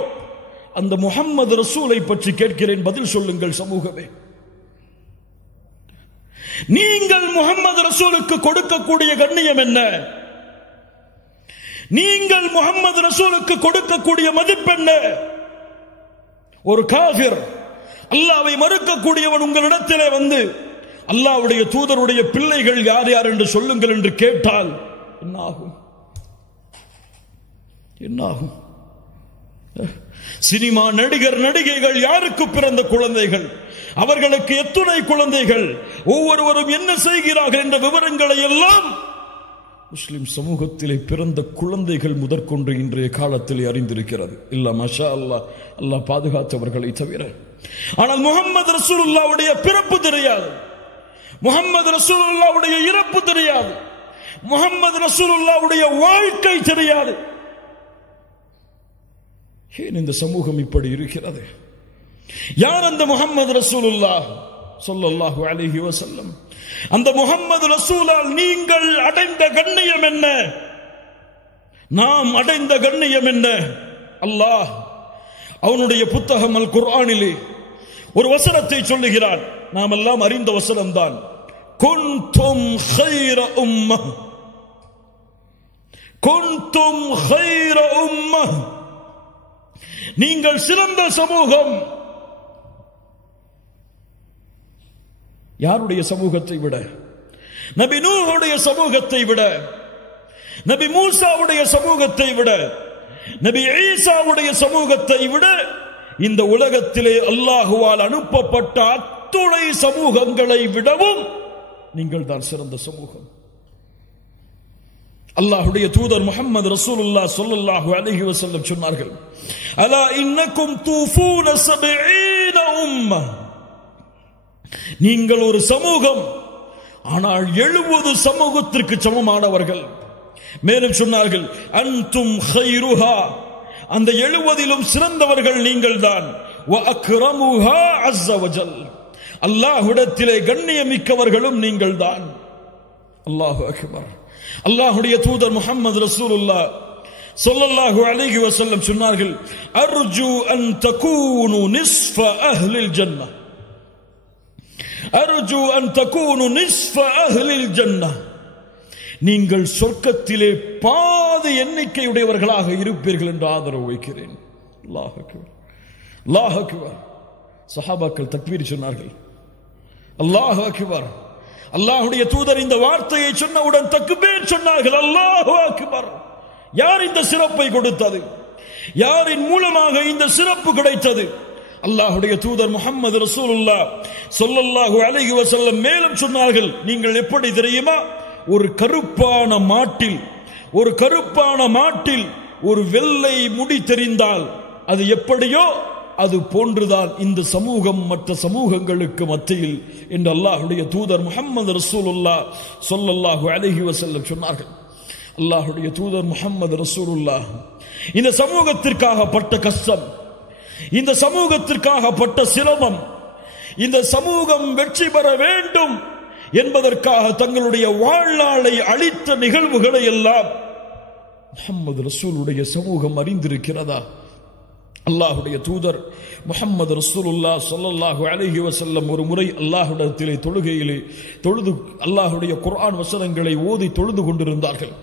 அந்த முஹம்மது ரசூலை பற்றி கேட்கிறேன், பதில் சொல்லுங்கள் சமூகமே. நீங்கள் முஹம்மது ரசூலுக்கு கொடுக்கக்கூடிய கண்ணியம் என்ன? நீங்கள் முஹம்மது ரசூலுக்கு கொடுக்கக்கூடிய மதிப்பென்ன? ஒரு காஃபிர், அல்லாஹ்வை மறுக்கக்கூடியவன் உங்களிடத்திலே வந்து அல்லாஹ்வுடைய தூதருடைய பிள்ளைகள் யார் யார் என்று சொல்லுங்கள் என்று கேட்டால் என்னாகும்? என்னாகும்? சினிமா நடிகர் நடிகைகள் யாருக்கு பிறந்த குழந்தைகள், அவர்களுக்கு எத்துணை குழந்தைகள், ஒவ்வொருவரும் என்ன செய்கிறார்கள் என்ற விவரங்களை எல்லாம் முஸ்லிம் சமூகத்திலே பிறந்த குழந்தைகள் முதற்கொண்டு இன்றைய காலத்தில் அறிந்திருக்கிறது. இல்ல மாஷா அல்லாஹ், அல்லாஹ் பாதுகாத்தவர்களை தவிர. ஆனால் முஹம்மது ரசூலுல்லாஹ்வுடைய பிறப்பு தெரியாது, முஹம்மது ரசூலுல்லாஹ்வுடைய இறப்பு தெரியாது, முஹம்மது ரசூலுல்லாஹ்வுடைய வாழ்க்கை தெரியாது. ஏன் இந்த சமூகம் இப்படி இருக்கிறது? யார் அந்த முஹம்மது ரசூலுல்லாஹ் ஸல்லல்லாஹு அலைஹி வஸல்லம்? அந்த முஹம்மது ரசூலால் நீங்கள் அடைந்த கண்ணியம் என்ன? நாம் அடைந்த கண்ணியம் என்ன? அல்லாஹ் அவனுடைய புத்தகம் அல் குர்ஆனிலே ஒரு வசனத்தை சொல்லுகிறான், நாம் எல்லாம் அறிந்த வசனம்தான். குன்தும் கைர உம்மஹ், குன்தும் கைர உம்மஹ், நீங்கள் சிறந்த சமூகம். யாருடைய சமூகத்தை விட? நபி நூஹுடைய சமூகத்தை விட, நபி மூசாவுடைய சமூகத்தை விட, நபி ஈசாவுடைய சமூகத்தை விட இந்த உலகத்திலே அல்லாஹுவால் அனுப்பப்பட்ட அத்துணை சமூகங்களை விடவும் நீங்கள் தான் சிறந்த சமூகம். அல்லாஹ்வுடைய தூதர் முஹம்மது ரசூலுல்லாஹ் ஸல்லல்லாஹு அலைஹி வஸல்லம் சொன்னார்கள், அலா இன்னக்கும் தூஃபூன 70 உம்ம, நீங்கள் ஒரு சமூகம், ஆனால் 70 சமூகத்திற்கு சமமானவர்கள். மேலும் சொன்னார்கள், அன்தும் கைருஹா, அந்த 70லும் சிறந்தவர்கள் நீங்கள் தான். வ அக்ரமுஹா அஸ்ஸ வஜல், அல்லாஹ்விடத்திலே கண்ணியமிக்கவர்களும் நீங்கள் தான். அல்லாஹு அக்பர். அல்லாஹ்வுடைய தூதர் முஹம்மது ரசூலுல்லாஹ் ஸல்லல்லாஹு அலைஹி வஸல்லம் சொன்னார்கள், அர்ஜு அன் தகூனு நிஸ்ஃப அஹ்லில் ஜன்னah, அர்ஜு அன் தகூனு நிஸ்ஃப அஹ்லில் ஜன்னah, நீங்கள் சொர்க்கத்திலே பாதி எண்ணிக்கையுடையவர்களாக இருப்பீர்கள் என்று ஆதரவு வைக்கிறேன். அல்லாஹ் அக்பர், அல்லாஹ் அக்பர். சஹாபாக்கள் தக்பீர் சொன்னார்கள். அல்லாஹ் அக்பர். அல்லாஹ்வுடைய தூதர் இந்த வார்த்தையை சொன்னவுடன் தக்பீர் சொன்னார்கள். அல்லாஹ் அக்பர். யார் இந்த சிறப்பை கொடுத்தது? யாரின் மூலமாக இந்த சிறப்பு கிடைத்தது? அல்லாஹ்வுடைய தூதர் முஹம்மது ரசூலுல்லாஹ் ஸல்லல்லாஹு அலைஹி வஸல்லம் மேலும் சொன்னார்கள், நீங்கள் எப்படி தெரியுமா? ஒரு கருப்பான மாட்டில் ஒரு வெள்ளை முடி தெரிந்தால் அது எப்படியோ அது போன்றுதான் இந்த சமூகம் மற்ற சமூகங்களுக்கு மத்தியில் என்று அல்லாஹ்வுடைய தூதர் முஹம்மது ரசூலுல்லாஹ் ஸல்லல்லாஹு அலைஹி வஸல்லம் சொன்னார்கள். அல்லாஹ்வுடைய தூதர் முஹம்மது ரசூலுல்லாஹ் இந்த சமூகத்திற்காக பட்ட கஷ்டம், இந்த சமூகத்திற்காக பட்ட சிரமம், இந்த சமூகம் வெற்றி பெற வேண்டும் என்பதற்காக தங்களுடைய வாழ்நாளை அளித்த நிகழ்வுகளை எல்லாம் முஹம்மது ரசூலுடைய சமூகம் அறிந்திருக்கிறதா? அல்லாஹ்வுடைய தூதர் முஹம்மது ரசூலுல்லாஹ் ஸல்லல்லாஹு அலைஹி வஸல்லம் ஒரு முறை அல்லாஹ்விடத்திலே தொழுகையிலே தொழுது அல்லாஹ்வுடைய குர்ஆன் வசனங்களை ஓதி தொழுது கொண்டிருந்தார்கள்.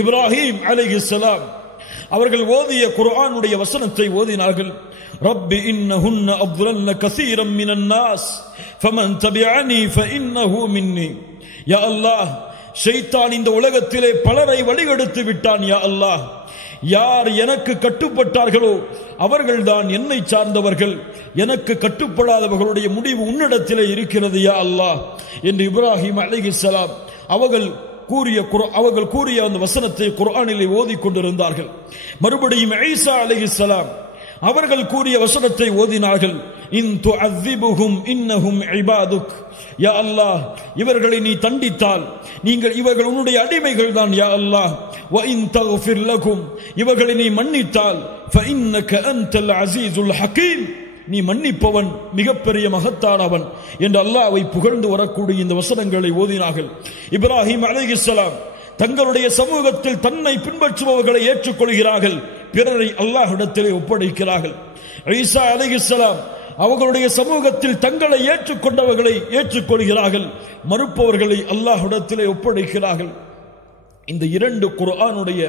இப்ராஹிம் அலைஹிஸ்ஸலாம் அவர்கள் ஓதிய குர்ஆனுடைய வசனத்தை ஓதினார்கள். ரப்பி இன்னஹுன்ன அضللن كثيرا من الناس فمن تبعني فانه مني. யா அல்லாஹ், ஷைத்தான் இந்த உலகத்திலே பலரை வழிகெடுத்து விட்டான். யா அல்லாஹ், யார் எனக்கு கட்டுப்பட்டார்களோ அவர்கள்தான் என்னை சார்ந்தவர்கள், எனக்கு கட்டுப்படாதவர்களுடைய முடிவு உன்னிடத்திலே இருக்கிறது யா அல்லாஹ் என்று இப்ராஹிம் அலைஹிஸ்ஸலாம் அவர்கள் கூறிய அந்த வசனத்தை குர்ஆனிலே ஓதிக்கொண்டிருந்தார்கள். மறுபடியும் ஈசா அலைஹிஸ்ஸலாம் அவர்கள் கூறிய வசனத்தை ஓதினார்கள். இன் துஅذிபுஹும் இன்னஹும் இபாதுக். யா அல்லாஹ், இவர்களை நீ தண்டித்தால் இவர்கள் உன்னுடைய அடிமைகள் தான் யா அல்லாஹ். வ இன் தக்ஃபிர் லகும், இவர்களை நீ மன்னித்தால் ஃபஇன்னக அன்தல் அஸீஸுல் ஹகீம், நீ மன்னிப்பவன், மிகப்பெரிய மகத்தானவன் என்று அல்லாஹ்வை புகழ்ந்து வரக்கூடிய இந்த வசனங்களை ஓதினார்கள். இப்ராஹிம் அலைஹிஸ்ஸலாம் தங்களுடைய சமூகத்தில் தன்னை பின்பற்றுபவர்களை ஏற்றுக்கொள்கிறார்கள், பிறரை அல்லாஹ்விடத்திலே ஒப்படைக்கிறார்கள். ஈசா அலைஹிஸ்ஸலாம் அவர்களுடைய சமூகத்தில் தங்களை ஏற்றுக்கொண்டவர்களை ஏற்றுக்கொள்கிறார்கள், மறுப்பவர்களை அல்லாஹ்விடத்திலே ஒப்படைக்கிறார்கள். இந்த இரண்டு குர்ஆனுடைய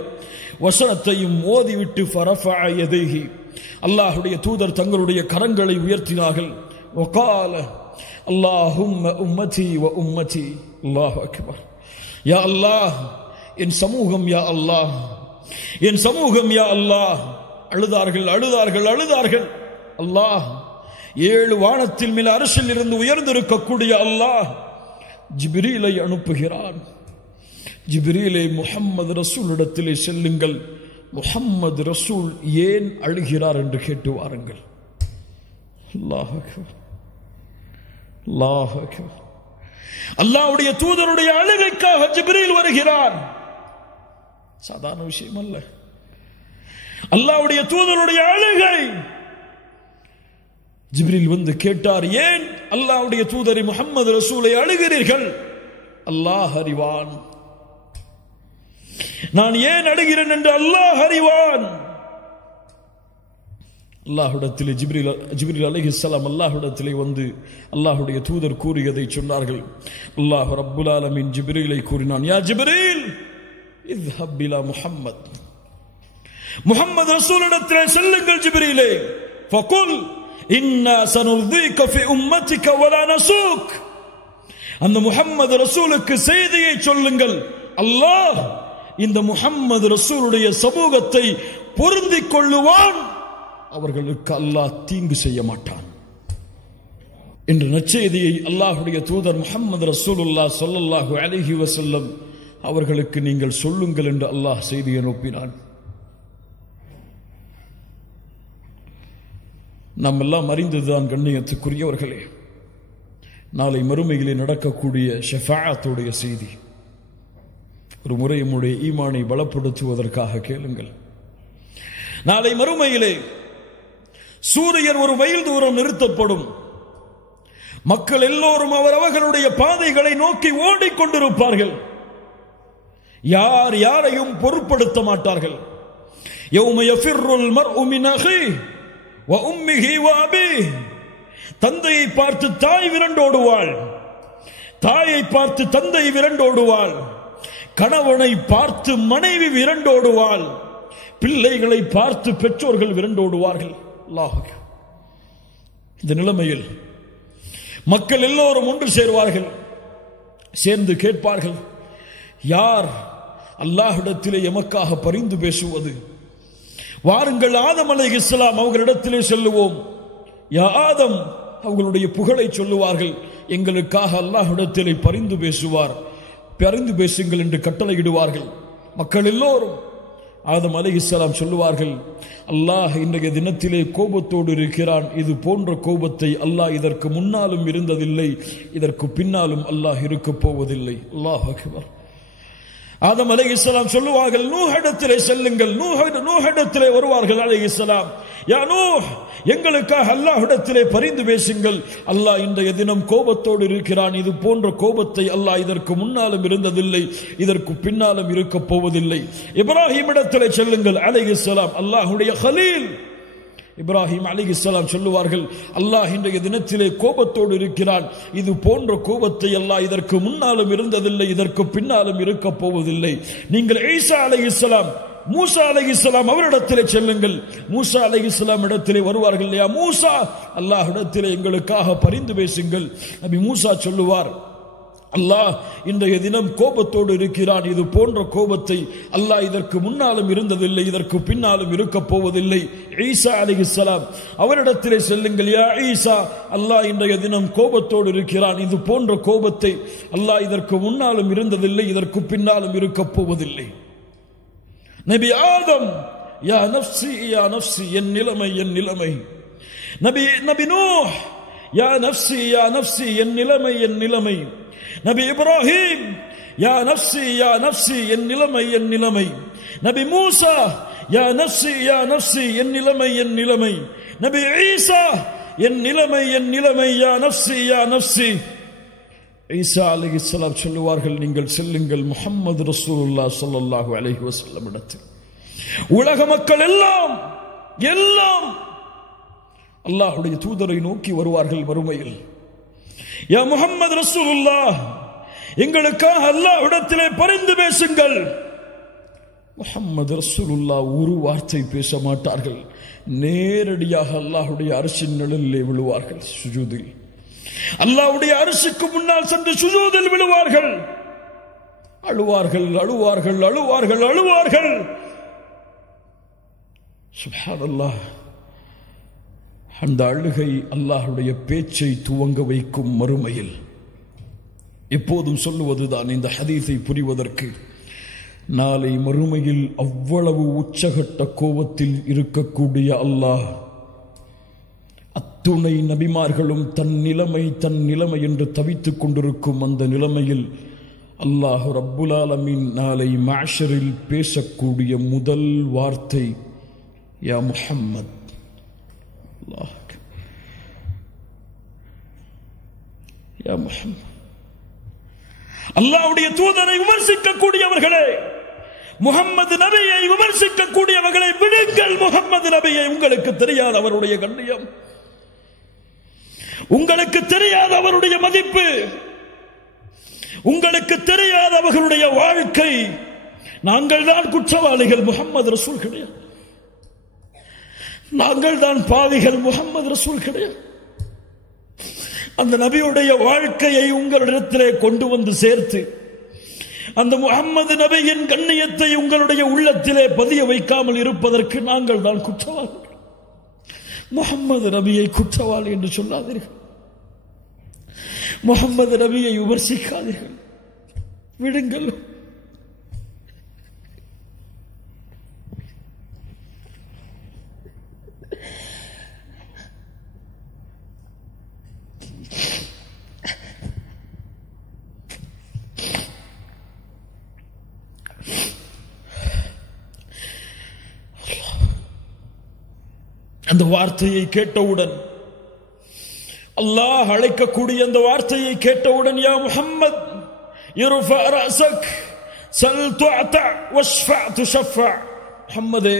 வசனத்தையும் ஓதிவிட்டு ஃபரஃபஅ யதைஹி, அல்லாஹ்வுடைய தூதர் தங்களுடைய கரங்களை உயர்த்தினார்கள். வகால அல்லாஹும்ம உம்மதி வ உம்மதி. அல்லாஹு அக்பர். யா அல்லாஹ், என் சமூகம் யா அல்லாஹ், என் சமூகம் யா அல்லாஹ். அழுதார்கள் அழுதார்கள் அழுதார்கள். அல்லாஹ், 7 வானத்தில் மேல் அர்ஷில் இருந்து உயர்ந்திருக்கக்கூடிய அல்லாஹ் ஜிப்ரீலை அனுப்புகிறான். ஜிப்ரீலை முஹம்மது ரசூலிடத்திலே செல்லுங்கள், முஹம்மது ரசூல் ஏன் அழுகிறார் என்று கேட்டு வாருங்கள். அல்லாஹ் அக்பர், அல்லாஹ் அக்பர். அல்லாஹ்வுடைய தூதருடைய அழுகைக்காக ஜிப்ரீல் வருகிறார். சாதாரண விஷயம் அல்ல. அல்லாஹ்வுடைய தூதருடைய அழுகை. ஜிப்ரீல் வந்து கேட்டார், ஏன் அல்லாஹ்வுடைய தூதரை முஹம்மது ரசூலை அழுகிறீர்கள்? அல்லாஹ் அறிவான். நான் ஏன் அழுகிறேன் என்று அல்லாஹ் அறிவான். அல்லாஹ்விடத்திலே ஜிப்ரீல் அலைஹிஸ்ஸலாம் அல்லாஹ்விடத்திலே வந்து அல்லாஹ்வுடைய தூதர் கூறியதை சொன்னார்கள். அல்லாஹ் ரப்புல் ஆலமீன் ஜிப்ரீலை கூறினான், யா ஜிப்ரீல் இத்ஹப் இலா முஹம்மத், முஹம்மது ரசூலிடத்திலே செல்லுங்கள் ஜிப்ரீலே. ஃபகுல் இன்னா சனுர்தீக ஃபி உம்மத்திக வலா நஸூக். அந்த முஹம்மது ரசூலுக்கு செய்தியை சொல்லுங்கள், அல்லாஹ் இந்த முஹம்மது ரசூலுடைய சமூகத்தை பொருந்திக் கொள்ளுவான், அவர்களுக்கு அல்லாஹ் தீங்கு செய்ய மாட்டான் என்ற நற்செய்தியை அல்லாஹ்வுடைய தூதர் முஹம்மது ரசூலுல்லாஹ் ஸல்லல்லாஹு அலைஹி வஸல்லம் அவர்களுக்கு நீங்கள் சொல்லுங்கள் என்று அல்லாஹ் செய்தி அனுப்பினான். நாம் எல்லாம் அறிந்ததுதான் கண்ணியத்துக்குரியவர்களே, நாளை மறுமையிலே நடக்கக்கூடிய ஷஃபாஅத்துடைய செய்தி. ஒரு முறை நம்முடைய ஈமானை பலப்படுத்துவதற்காக கேளுங்கள். நாளை மறுமையிலே சூரியன் ஒரு மைல் தூரம் நிறுத்தப்படும். மக்கள் எல்லோரும் அவரவர்களுடைய பாதைகளை நோக்கி ஓடிக்கொண்டிருப்பார்கள். யார் யாரையும் பொருட்படுத்த மாட்டார்கள். யௌம யஃபிர்ருல் மர்உ மின் அஹீஹி வ உம்மிஹி வ அபீஹி. தந்தையை பார்த்து தாய் விரண்டோடுவாள், தாயை பார்த்து தந்தை விரண்டோடுவாள், கணவனை பார்த்து மனைவி விரண்டோடுவாள், பிள்ளைகளை பார்த்து பெற்றோர்கள் விரண்டோடுவார்கள். அல்லாஹ், இந்த நிலைமையில் மக்கள் எல்லோரும் ஒன்று சேர்வார்கள். சேர்ந்து கேட்பார்கள், யார் அல்லாஹ்விடத்திலே எமக்காக பரிந்து பேசுவது? வாருங்கள், ஆதம் அலைஹிஸ்ஸலாம் அவர்களிடத்திலே செல்லுவோம். யா ஆதம், அவர்களுடைய புகழை சொல்லுவார்கள். எங்களுக்காக அல்லாஹ்விடத்திலே பரிந்து பேசுவார், பரிந்து பேசுங்கள் என்று கட்டளையிடுவார்கள். மக்கள் எல்லோரும் ஆதம் அலைஹிஸ்ஸலாம் சொல்லுவார்கள், அல்லாஹ் இன்றைய தினத்திலே கோபத்தோடு இருக்கிறான். இது போன்ற கோபத்தை அல்லாஹ் இதற்கு முன்னாலும் இருந்ததில்லை, இதற்கு பின்னாலும் அல்லாஹ் இருக்கப் போவதில்லை. அல்லாஹ் அக்பர். ஆதம் அலைஹிஸ்ஸலாம் சொல்லுவார்கள், நூஹிடத்திலே செல்லுங்கள். நூஹிடத்திலே வருவார்கள் அலைஹிஸ்ஸலாம். யா நூஹ், எங்களுக்காக அல்லாஹ்விடத்திலே பரிந்து பேசுங்கள். அல்லாஹ் இன்றைய தினம் கோபத்தோடு இருக்கிறான். இது போன்ற கோபத்தை அல்லாஹ் இதற்கு முன்னாலும் இருந்ததில்லை, இதற்கு பின்னாலும் இருக்கப் போவதில்லை. இப்ராஹிமிடத்திலே செல்லுங்கள் அலைஹிஸ்ஸலாம். அல்லாஹ்வுடைய கலீல் இப்ராஹிம் அலைஹிஸ்ஸலாம் சொல்லுவார்கள், அல்லாஹ் இன்றைய தினத்திலே கோபத்தோடு இருக்கிறான். இது போன்ற கோபத்தை அல்லாஹ் இதற்கு முன்னாலும் இருந்ததில்லை, இதற்கு பின்னாலும் இருக்கப் போவதில்லை. நீங்கள் ஈசா அலைஹிஸ்ஸலாம், மூசா அலைஹிஸ்ஸலாம் அவரிடத்திலே செல்லுங்கள். மூசா அலைஹிஸ்ஸலாம் இடத்திலே வருவார்கள். யா மூசா, அல்லாஹ்விடத்திலே எங்களுக்காக பரிந்து பேசுங்கள். நபி மூசா சொல்லுவார், அல்லாஹ் இன்றைய தினம் கோபத்தோடு இருக்கிறான். இது போன்ற கோபத்தை அல்லாஹ் இதற்கு முன்னாலும் இருந்ததில்லை, இதற்கு பின்னாலும் இருக்கப் போவதில்லை. ஈசா அலைஹிஸ்ஸலாம் அவரிடத்திலே செல்லுங்கள். யா ஈசா, அல்லாஹ் இன்றைய தினம் கோபத்தோடு இருக்கிறான். இது போன்ற கோபத்தை அல்லாஹ் இதற்கு முன்னாலும் இருந்ததில்லை, இதற்கு பின்னாலும் இருக்கப் போவதில்லை. நபி ஆதம், யா நஃப்ஸி யா நஃப்ஸி, என் நிலைமை என் நிலைமை. நபி நூஹ், யா நஃப்ஸி யா நஃப்ஸி, என் நிலைமை என் நிலைமை. நபி இப்ராஹிம், யா நஃப்ஸி யா நஃப்ஸி, என் நிலைமை என் நிலைமை. நபி மூசா, யா நஃப்ஸி யா நஃப்ஸி, என் நிலைமை என் நிலைமை. நபி ஈசா, என் நிலைமை என் நிலைமை. யா நஃப்ஸி யா நஃப்ஸி. ஈசா அலைஹிஸ்ஸலாம் சொல்லுவார்கள், நீங்கள் செல்லுங்கள் முஹம்மது ரசூலுல்லாஹ் ஸல்லல்லாஹு அலைஹி வஸல்லம் இடத்தில். உலக மக்கள் எல்லாம் அல்லாஹ்வுடைய தூதரை நோக்கி வருவார்கள் மறுமையில். யா முஹம்மது ரசூலுல்லாஹ், எங்களுக்காக அல்லாஹ்விடத்திலே பரிந்து பேசுங்கள். முஹம்மது ரசூலுல்லாஹ் ஒரு வார்த்தை பேச மாட்டார்கள். நேரடியாக அல்லாஹ்வுடைய அர்ஷின் நிழலிலே விழுவார்கள். சுஜூதில் அல்லாஹ்வுடைய அர்ஷுக்கு முன்னால் சென்று சுஜூதில் விழுவார்கள். அழுவார்கள் அழுவார்கள் அழுவார்கள் அழுவார்கள். சுப்ஹானல்லாஹ். அந்த அழுகை அல்லாஹ்வுடைய பேச்சை துவங்க வைக்கும் மறுமையில். எப்போதும் சொல்லுவதுதான் இந்த ஹதீஸை புரிவதற்கு, நாளை மறுமையில் அவ்வளவு உச்சகட்ட கோபத்தில் இருக்கக்கூடிய அல்லாஹ், அத்துணை நபிமார்களும் தன் நிலைமை என்று தவித்துக் கொண்டிருக்கும் அந்த நிலைமையில் அல்லாஹ் ரப்புல் ஆலமீன் நாளை மஹ்ஷரில் பேசக்கூடிய முதல் வார்த்தை, யா முஹம்மத். யா முஹம்மத். அல்லாஹ்வுடைய தூதரை விமர்சிக்கக்கூடியவர்களே, முஹம்மது நபியை விமர்சிக்கக்கூடியவர்களை விடுங்கள். முஹம்மது நபியை உங்களுக்கு தெரியாத அவருடைய கண்ணியம், உங்களுக்கு தெரியாத அவருடைய மதிப்பு, உங்களுக்கு தெரியாத அவர்களுடைய வாழ்க்கை. நாங்கள் தான் குற்றவாளிகள், முஹம்மது ரசூல் கிடையாது. நாங்கள் தான் பாவிகள், முஹம்மது ரசூல் கிடையாது. அந்த நபியுடைய வாழ்க்கையை உங்களிடத்திலே கொண்டு வந்து சேர்த்து அந்த முஹம்மது நபியின் கண்ணியத்தை உங்களுடைய உள்ளத்திலே பதிய வைக்காமல் இருப்பதற்கு நாங்கள் தான் குற்றவாளிகள். முஹம்மது நபியை குற்றவாளி என்று சொல்லாதீர்கள், முஹம்மது நபியை விமர்சிக்காதீர்கள், விடுங்கள். அந்த வார்த்தையை கேட்டவுடன், அல்லாஹ் அழைக்கக்கூடிய அந்த வார்த்தையை கேட்டவுடன், யா முஹம்மத் இர்ஃபா ரஅஸக் சல் துஅத வஷ்ஃபா துஷஃபா. முஹம்மதே,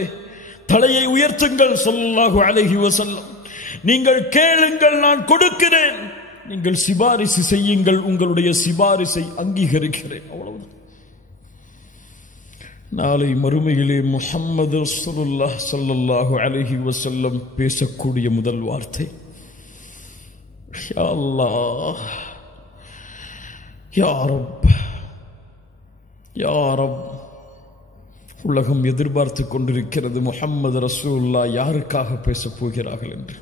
தலையை உயர்த்துங்கள் ஸல்லல்லாஹு அலைஹி வஸல்லம். நீங்கள் கேளுங்கள், நான் கொடுக்கிறேன். நீங்கள் சிபாரிசு செய்யுங்கள், உங்களுடைய சிபாரிசை அங்கீகரிக்கிறேன். அவ்வளவுதான். நாளை மறுமையிலே முஹம்மது ரசூலுல்லாஹ் ஸல்லல்லாஹு அலைஹி வஸல்லம் பேசக்கூடிய முதல் வார்த்தை, யா அல்லாஹ், யா ரப், யா ரப். உலகம் எதிர்பார்த்து கொண்டிருக்கிறது முஹம்மது ரசூலுல்லாஹ் யாருக்காக பேசப் போகிறார்கள் என்று.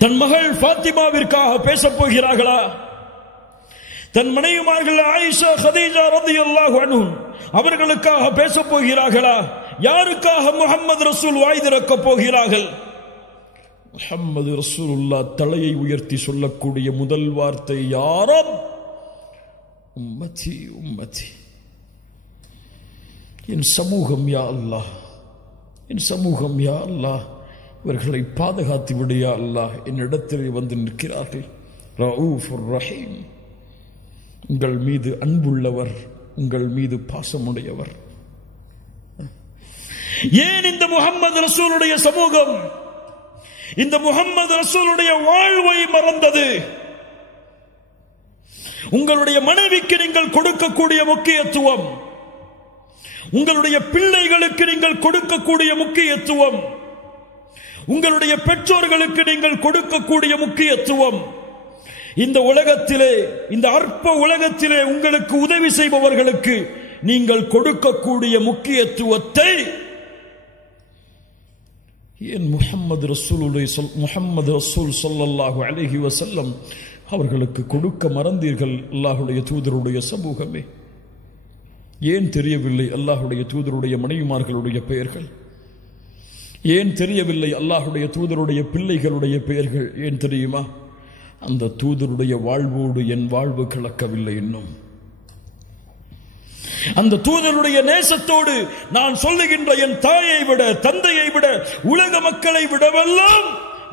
தன் மகள் ஃபாத்திமாவிற்காக பேசப் போகிறார்களா? தன் மனைவிமார்கள் ஆயிஷா, கதீஜா ரலியல்லாஹு அன்ஹும் அவர்களுக்காக பேசப் போகிறார்களா? யாருக்காக முஹம்மது ரசூல் வாய் திறக்கப் போகிறார்கள்? முஹம்மது ரசூலுல்லாஹ் தலையை உயர்த்தி சொல்லக்கூடிய முதல் வார்த்தை, யா ரப், உம்மதி உம்மதி, என் சமூகம் யா அல்லாஹ், என் சமூகம் யா அல்லாஹ், இவர்களை பாதுகாத்து விடு யா அல்லாஹ். என்னிடத்திலே வந்து நிற்கிறார்கள். ரഊஃபுர் ரஹீம், உங்கள் மீது அன்புள்ளவர், உங்கள் மீது பாசமுடையவர். ஏன் இந்த முஹம்மது ரசூலுடைய சமூகம் இந்த முஹம்மது ரசூலுடைய வாழ்வை மறந்தது? உங்களுடைய மனைவிக்கு நீங்கள் கொடுக்கக்கூடிய முக்கியத்துவம், உங்களுடைய பிள்ளைகளுக்கு நீங்கள் கொடுக்கக்கூடிய முக்கியத்துவம், உங்களுடைய பெற்றோர்களுக்கு நீங்கள் கொடுக்கக்கூடிய முக்கியத்துவம், இந்த உலகத்திலே, இந்த அற்ப உலகத்திலே உங்களுக்கு உதவி செய்பவர்களுக்கு நீங்கள் கொடுக்கக்கூடிய முக்கியத்துவத்தை ஏன் முஹம்மது ரசூல் ஸல்லல்லாஹு அலைஹி வஸல்லம் அவர்களுக்கு கொடுக்க மறந்தீர்கள்? அல்லாஹ்வுடைய தூதருடைய சமூகமே, ஏன் தெரியவில்லை அல்லாஹ்வுடைய தூதருடைய மனைவிமார்களுடைய பெயர்கள்? ஏன் தெரியவில்லை அல்லாஹ்வுடைய தூதருடைய பிள்ளைகளுடைய பெயர்கள்? ஏன் தெரியுமா? அந்த தூதருடைய வாழ்வோடு என் வாழ்வு கலக்கவில்லை இன்னும். அந்த தூதருடைய நேசத்தோடு நான் சொல்லுகின்ற என் தாயை விட, தந்தையை விட, உலக மக்களை விடவெல்லாம்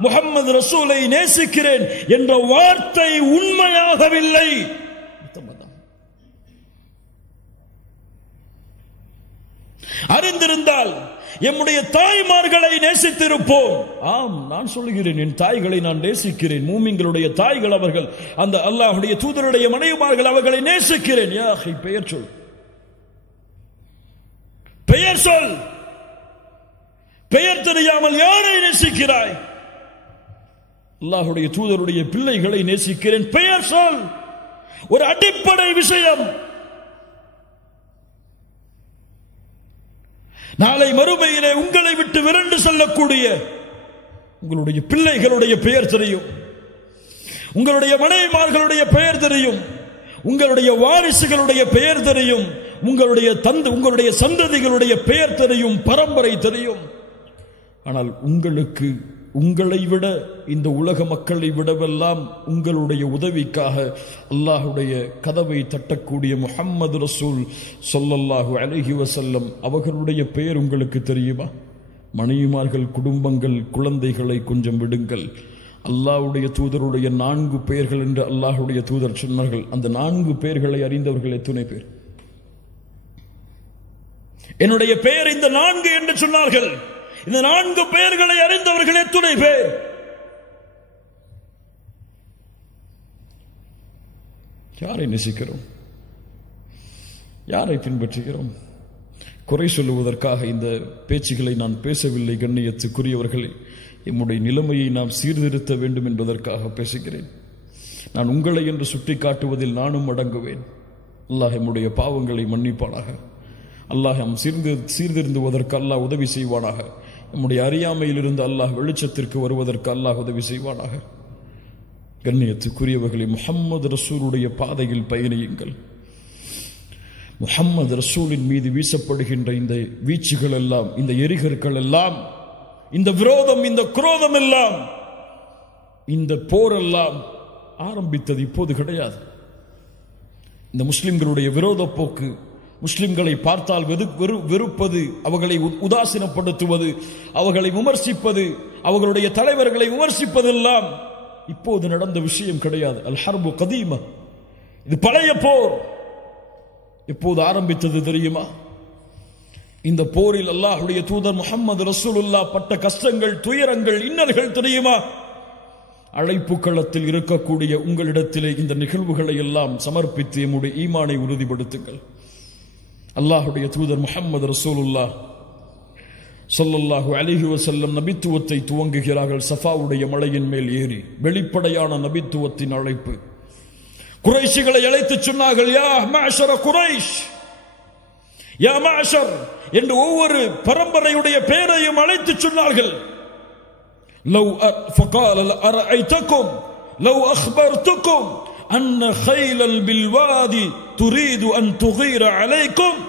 முஹம்மது ரசூலை நேசிக்கிறேன் என்ற வார்த்தை உண்மையாகவில்லை. அறிந்திருந்தால் எம்முடைய தாய்மார்களை நேசித்திருப்போம். ஆம், நான் சொல்லுகிறேன், என் தாய்களை நான் நேசிக்கிறேன். மூமின்களுடைய தாய்கள் அவர்கள், அந்த அல்லாஹ்வுடைய தூதருடைய மனைவிமார்கள், அவர்களை நேசிக்கிறேன். யா அஹி, பெயர் சொல், பெயர் சொல். பெயர் தெரியாமல் யாரை நேசிக்கிறாய்? அல்லாஹ்வுடைய தூதருடைய பிள்ளைகளை நேசிக்கிறேன், பெயர் சொல். ஒரு அடிப்படை விஷயம். நாளை மறுமையிலே உங்களை விட்டு விரண்டு செல்லக்கூடிய உங்களுடைய பிள்ளைகளுடைய பெயர் தெரியும், உங்களுடைய மனைவிமார்களுடைய பெயர் தெரியும், உங்களுடைய வாரிசுகளுடைய பெயர் தெரியும், உங்களுடைய சந்ததிகளுடைய பெயர் தெரியும், பரம்பரை தெரியும். ஆனால் உங்களுக்கு, உங்களை விட, இந்த உலக மக்களை விடவெல்லாம் உங்களுடைய உதவிக்காக அல்லாஹ்வுடைய கதவை தட்டக்கூடிய முஹம்மது ரசூல் ஸல்லல்லாஹு அலைஹி வஸல்லம் அவர்களுடைய பெயர் உங்களுக்கு தெரியுமா? மனைவிமார்கள், குடும்பங்கள், குழந்தைகளை கொஞ்சம் விடுங்கள். அல்லாஹ்வுடைய தூதருடைய 4 பெயர்கள் என்று அல்லாஹ்வுடைய தூதர் சொன்னார்கள். அந்த 4 பெயர்களை அறிந்தவர்கள் எத்தனை பேர்? என்னுடைய பெயர் இந்த 4 என்று சொன்னார்கள். இந்த 4 பெயர்களை அறிந்தவர்கள் எத்தனை பேர்? யாரை நேசிக்கிறோம்? யாரை பின்பற்றுகிறோம்? குறை சொல்லுவதற்காக இந்த பேச்சுகளை நான் பேசவில்லை. கண்ணியத்துக்குரியவர்களே, எம்முடைய நிலைமையை நாம் சீர்திருத்த வேண்டும் என்பதற்காக பேசுகிறேன். நான் உங்களை என்று சுட்டி காட்டுவதில் நானும் அடங்குவேன். அல்லாஹ் எம்முடைய பாவங்களை மன்னிப்பானாக. அல்லாஹ் சீர்திருந்துவதற்கு அல்லாஹ் உதவி செய்வானாக. நம்முடைய அறியாமையிலிருந்து அல்லாஹ் வெளிச்சத்திற்கு வருவதற்கு அல்லாஹ் உதவி செய்வானாக. கண்ணியத்துக்குரியவர்களே, முஹம்மது ரசூலுடைய பாதையில் பயணியுங்கள். முஹம்மது ரசூலின் மீது வீசப்படுகின்ற இந்த வீச்சுகள் எல்லாம், இந்த எரிகற்கள் எல்லாம், இந்த விரோதம், இந்த குரோதம் எல்லாம், இந்த போரெல்லாம் ஆரம்பித்தது இப்போது கிடையாது. இந்த முஸ்லிம்களுடைய விரோத போக்கு, முஸ்லிம்களை பார்த்தால் வெறுப்பது, அவர்களை உதாசீனப்படுத்துவது, அவர்களை விமர்சிப்பது, அவர்களுடைய தலைவர்களை விமர்சிப்பதெல்லாம் இப்போது நடந்த விஷயம் கிடையாது. அல் ஹர்பு கதீமா, இது பழைய போர். எப்போது ஆரம்பித்தது தெரியுமா? இந்த போரில் அல்லாஹ்வுடைய தூதர் முஹம்மது ரசூலுல்லாஹ் பட்ட கஷ்டங்கள், துயரங்கள், இன்னல்கள் தெரியுமா? அழைப்பு களத்தில் இருக்கக்கூடிய உங்களிடத்திலே இந்த நிகழ்வுகளை எல்லாம் சமர்ப்பித்து எம்முடைய ஈமானை உறுதிப்படுத்துங்கள். அல்லாஹ்வுடைய தூதர் முஹம்மது ரசூலுல்லாஹ் ஸல்லல்லாஹு அலைஹி வஸல்லம் நபித்துவத்தை துவங்குகிறார்கள். சஃபாவுடைய மலையின் மேல் ஏறி வெளிப்படையான நபித்துவத்தின் அழைப்பு. குறைஷிகளை அழைத்து சொன்னார்கள், யா மஅஷர குரைஷ், யா மஅஷர் என்று ஒவ்வொரு பரம்பரையுடைய பெயரையும் அழைத்து சொன்னார்கள். லவ் ஃபகால அரஐதகும் லவ் அக்பர்துகும் அன்ன கைலல் பில்வாதி துரீது அன் துகீர அலைக்கும்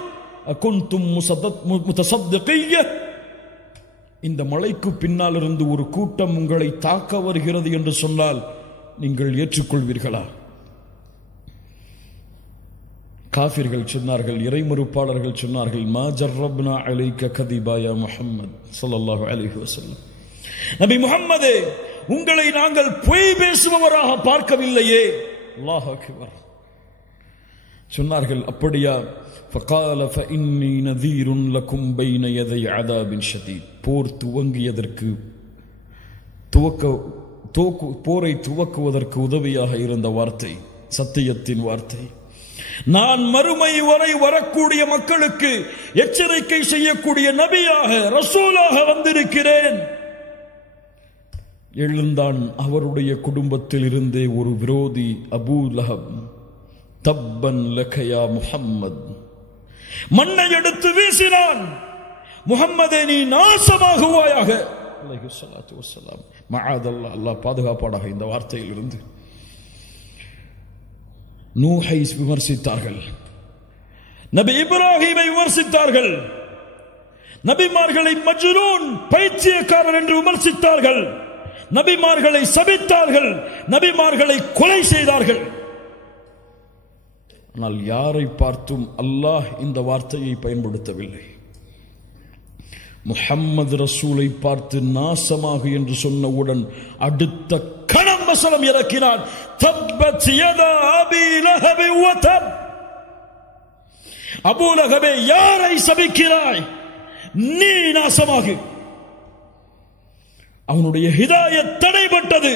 அகுன்தும் முத்தஸத்திகிய்ய. இந்த மலைக்கு பின்னால் இருந்து ஒரு கூட்டம் உங்களை தாக்க வருகிறது என்று சொன்னால் நீங்கள் ஏற்றுக்கொள்வீர்களா? காஃபிர்கள் சொன்னார்கள், இறைமறுப்பாளர்கள் சொன்னார்கள், மா ஜர்ரப்னா அலைக கதிபா யா முஹம்மத் ஸல்லல்லாஹு அலைஹி வஸல்லம். நபி முஹம்மதே, உங்களை நாங்கள் பொய் பேசுபவராக பார்க்கவில்லையே. அல்லாஹ் அக்பர். சொன்னார்கள், அப்படியா? ஃபகால ஃபஇன்னி நதீருன் லகும் பைன யதை அதாபின் ஷதீத். போர் துவங்கியதற்கு போரை துவக்குவதற்கு உதவியாக இருந்த வார்த்தை, சத்தியத்தின் வார்த்தை. நான் மறுமை வரை வரக்கூடிய மக்களுக்கு எச்சரிக்கை செய்யக்கூடிய நபியாக, ரசூலாக வந்திருக்கிறேன். எழுந்தான் அவருடைய குடும்பத்தில் இருந்தே ஒரு விரோதி, அபூ லஹப். தப்பன் லக யா முஹம்மத். மண்ணை எடுத்து வீசினான். முஹம்மதே, நீ நாசமாகுவாயாக. அலைஹிஸ்ஸலாத்து வஸ்ஸலாம். மஆதல்லாஹ், அல்லாஹ் பாதுகாப்பாடாக இந்த வார்த்தையில் இருந்து. நூஹை விமர்சித்தார்கள், நபி இப்ராஹீமை விமர்சித்தார்கள், நபிமார்களை மஜ்னூன், பைத்தியக்காரர் என்று விமர்சித்தார்கள், நபிமார்களை சபித்தார்கள், நபிமார்களை கொலை செய்தார்கள். ஆனால் யாரை பார்த்தும் அல்லாஹ் இந்த வார்த்தையை பயன்படுத்தவில்லை. முஹம்மது ரசூலை பார்த்து நாசமாக என்று சொன்னவுடன் அடுத்த கணம் வசனம் இறக்கினான், தப்பத் யதா அபீ லஹப் வ தப். அபூ லஹபே, யாரை சபிக்கிறாய்? நீ நாசமாகு. அவனுடைய ஹிதாயத் தடைபட்டது.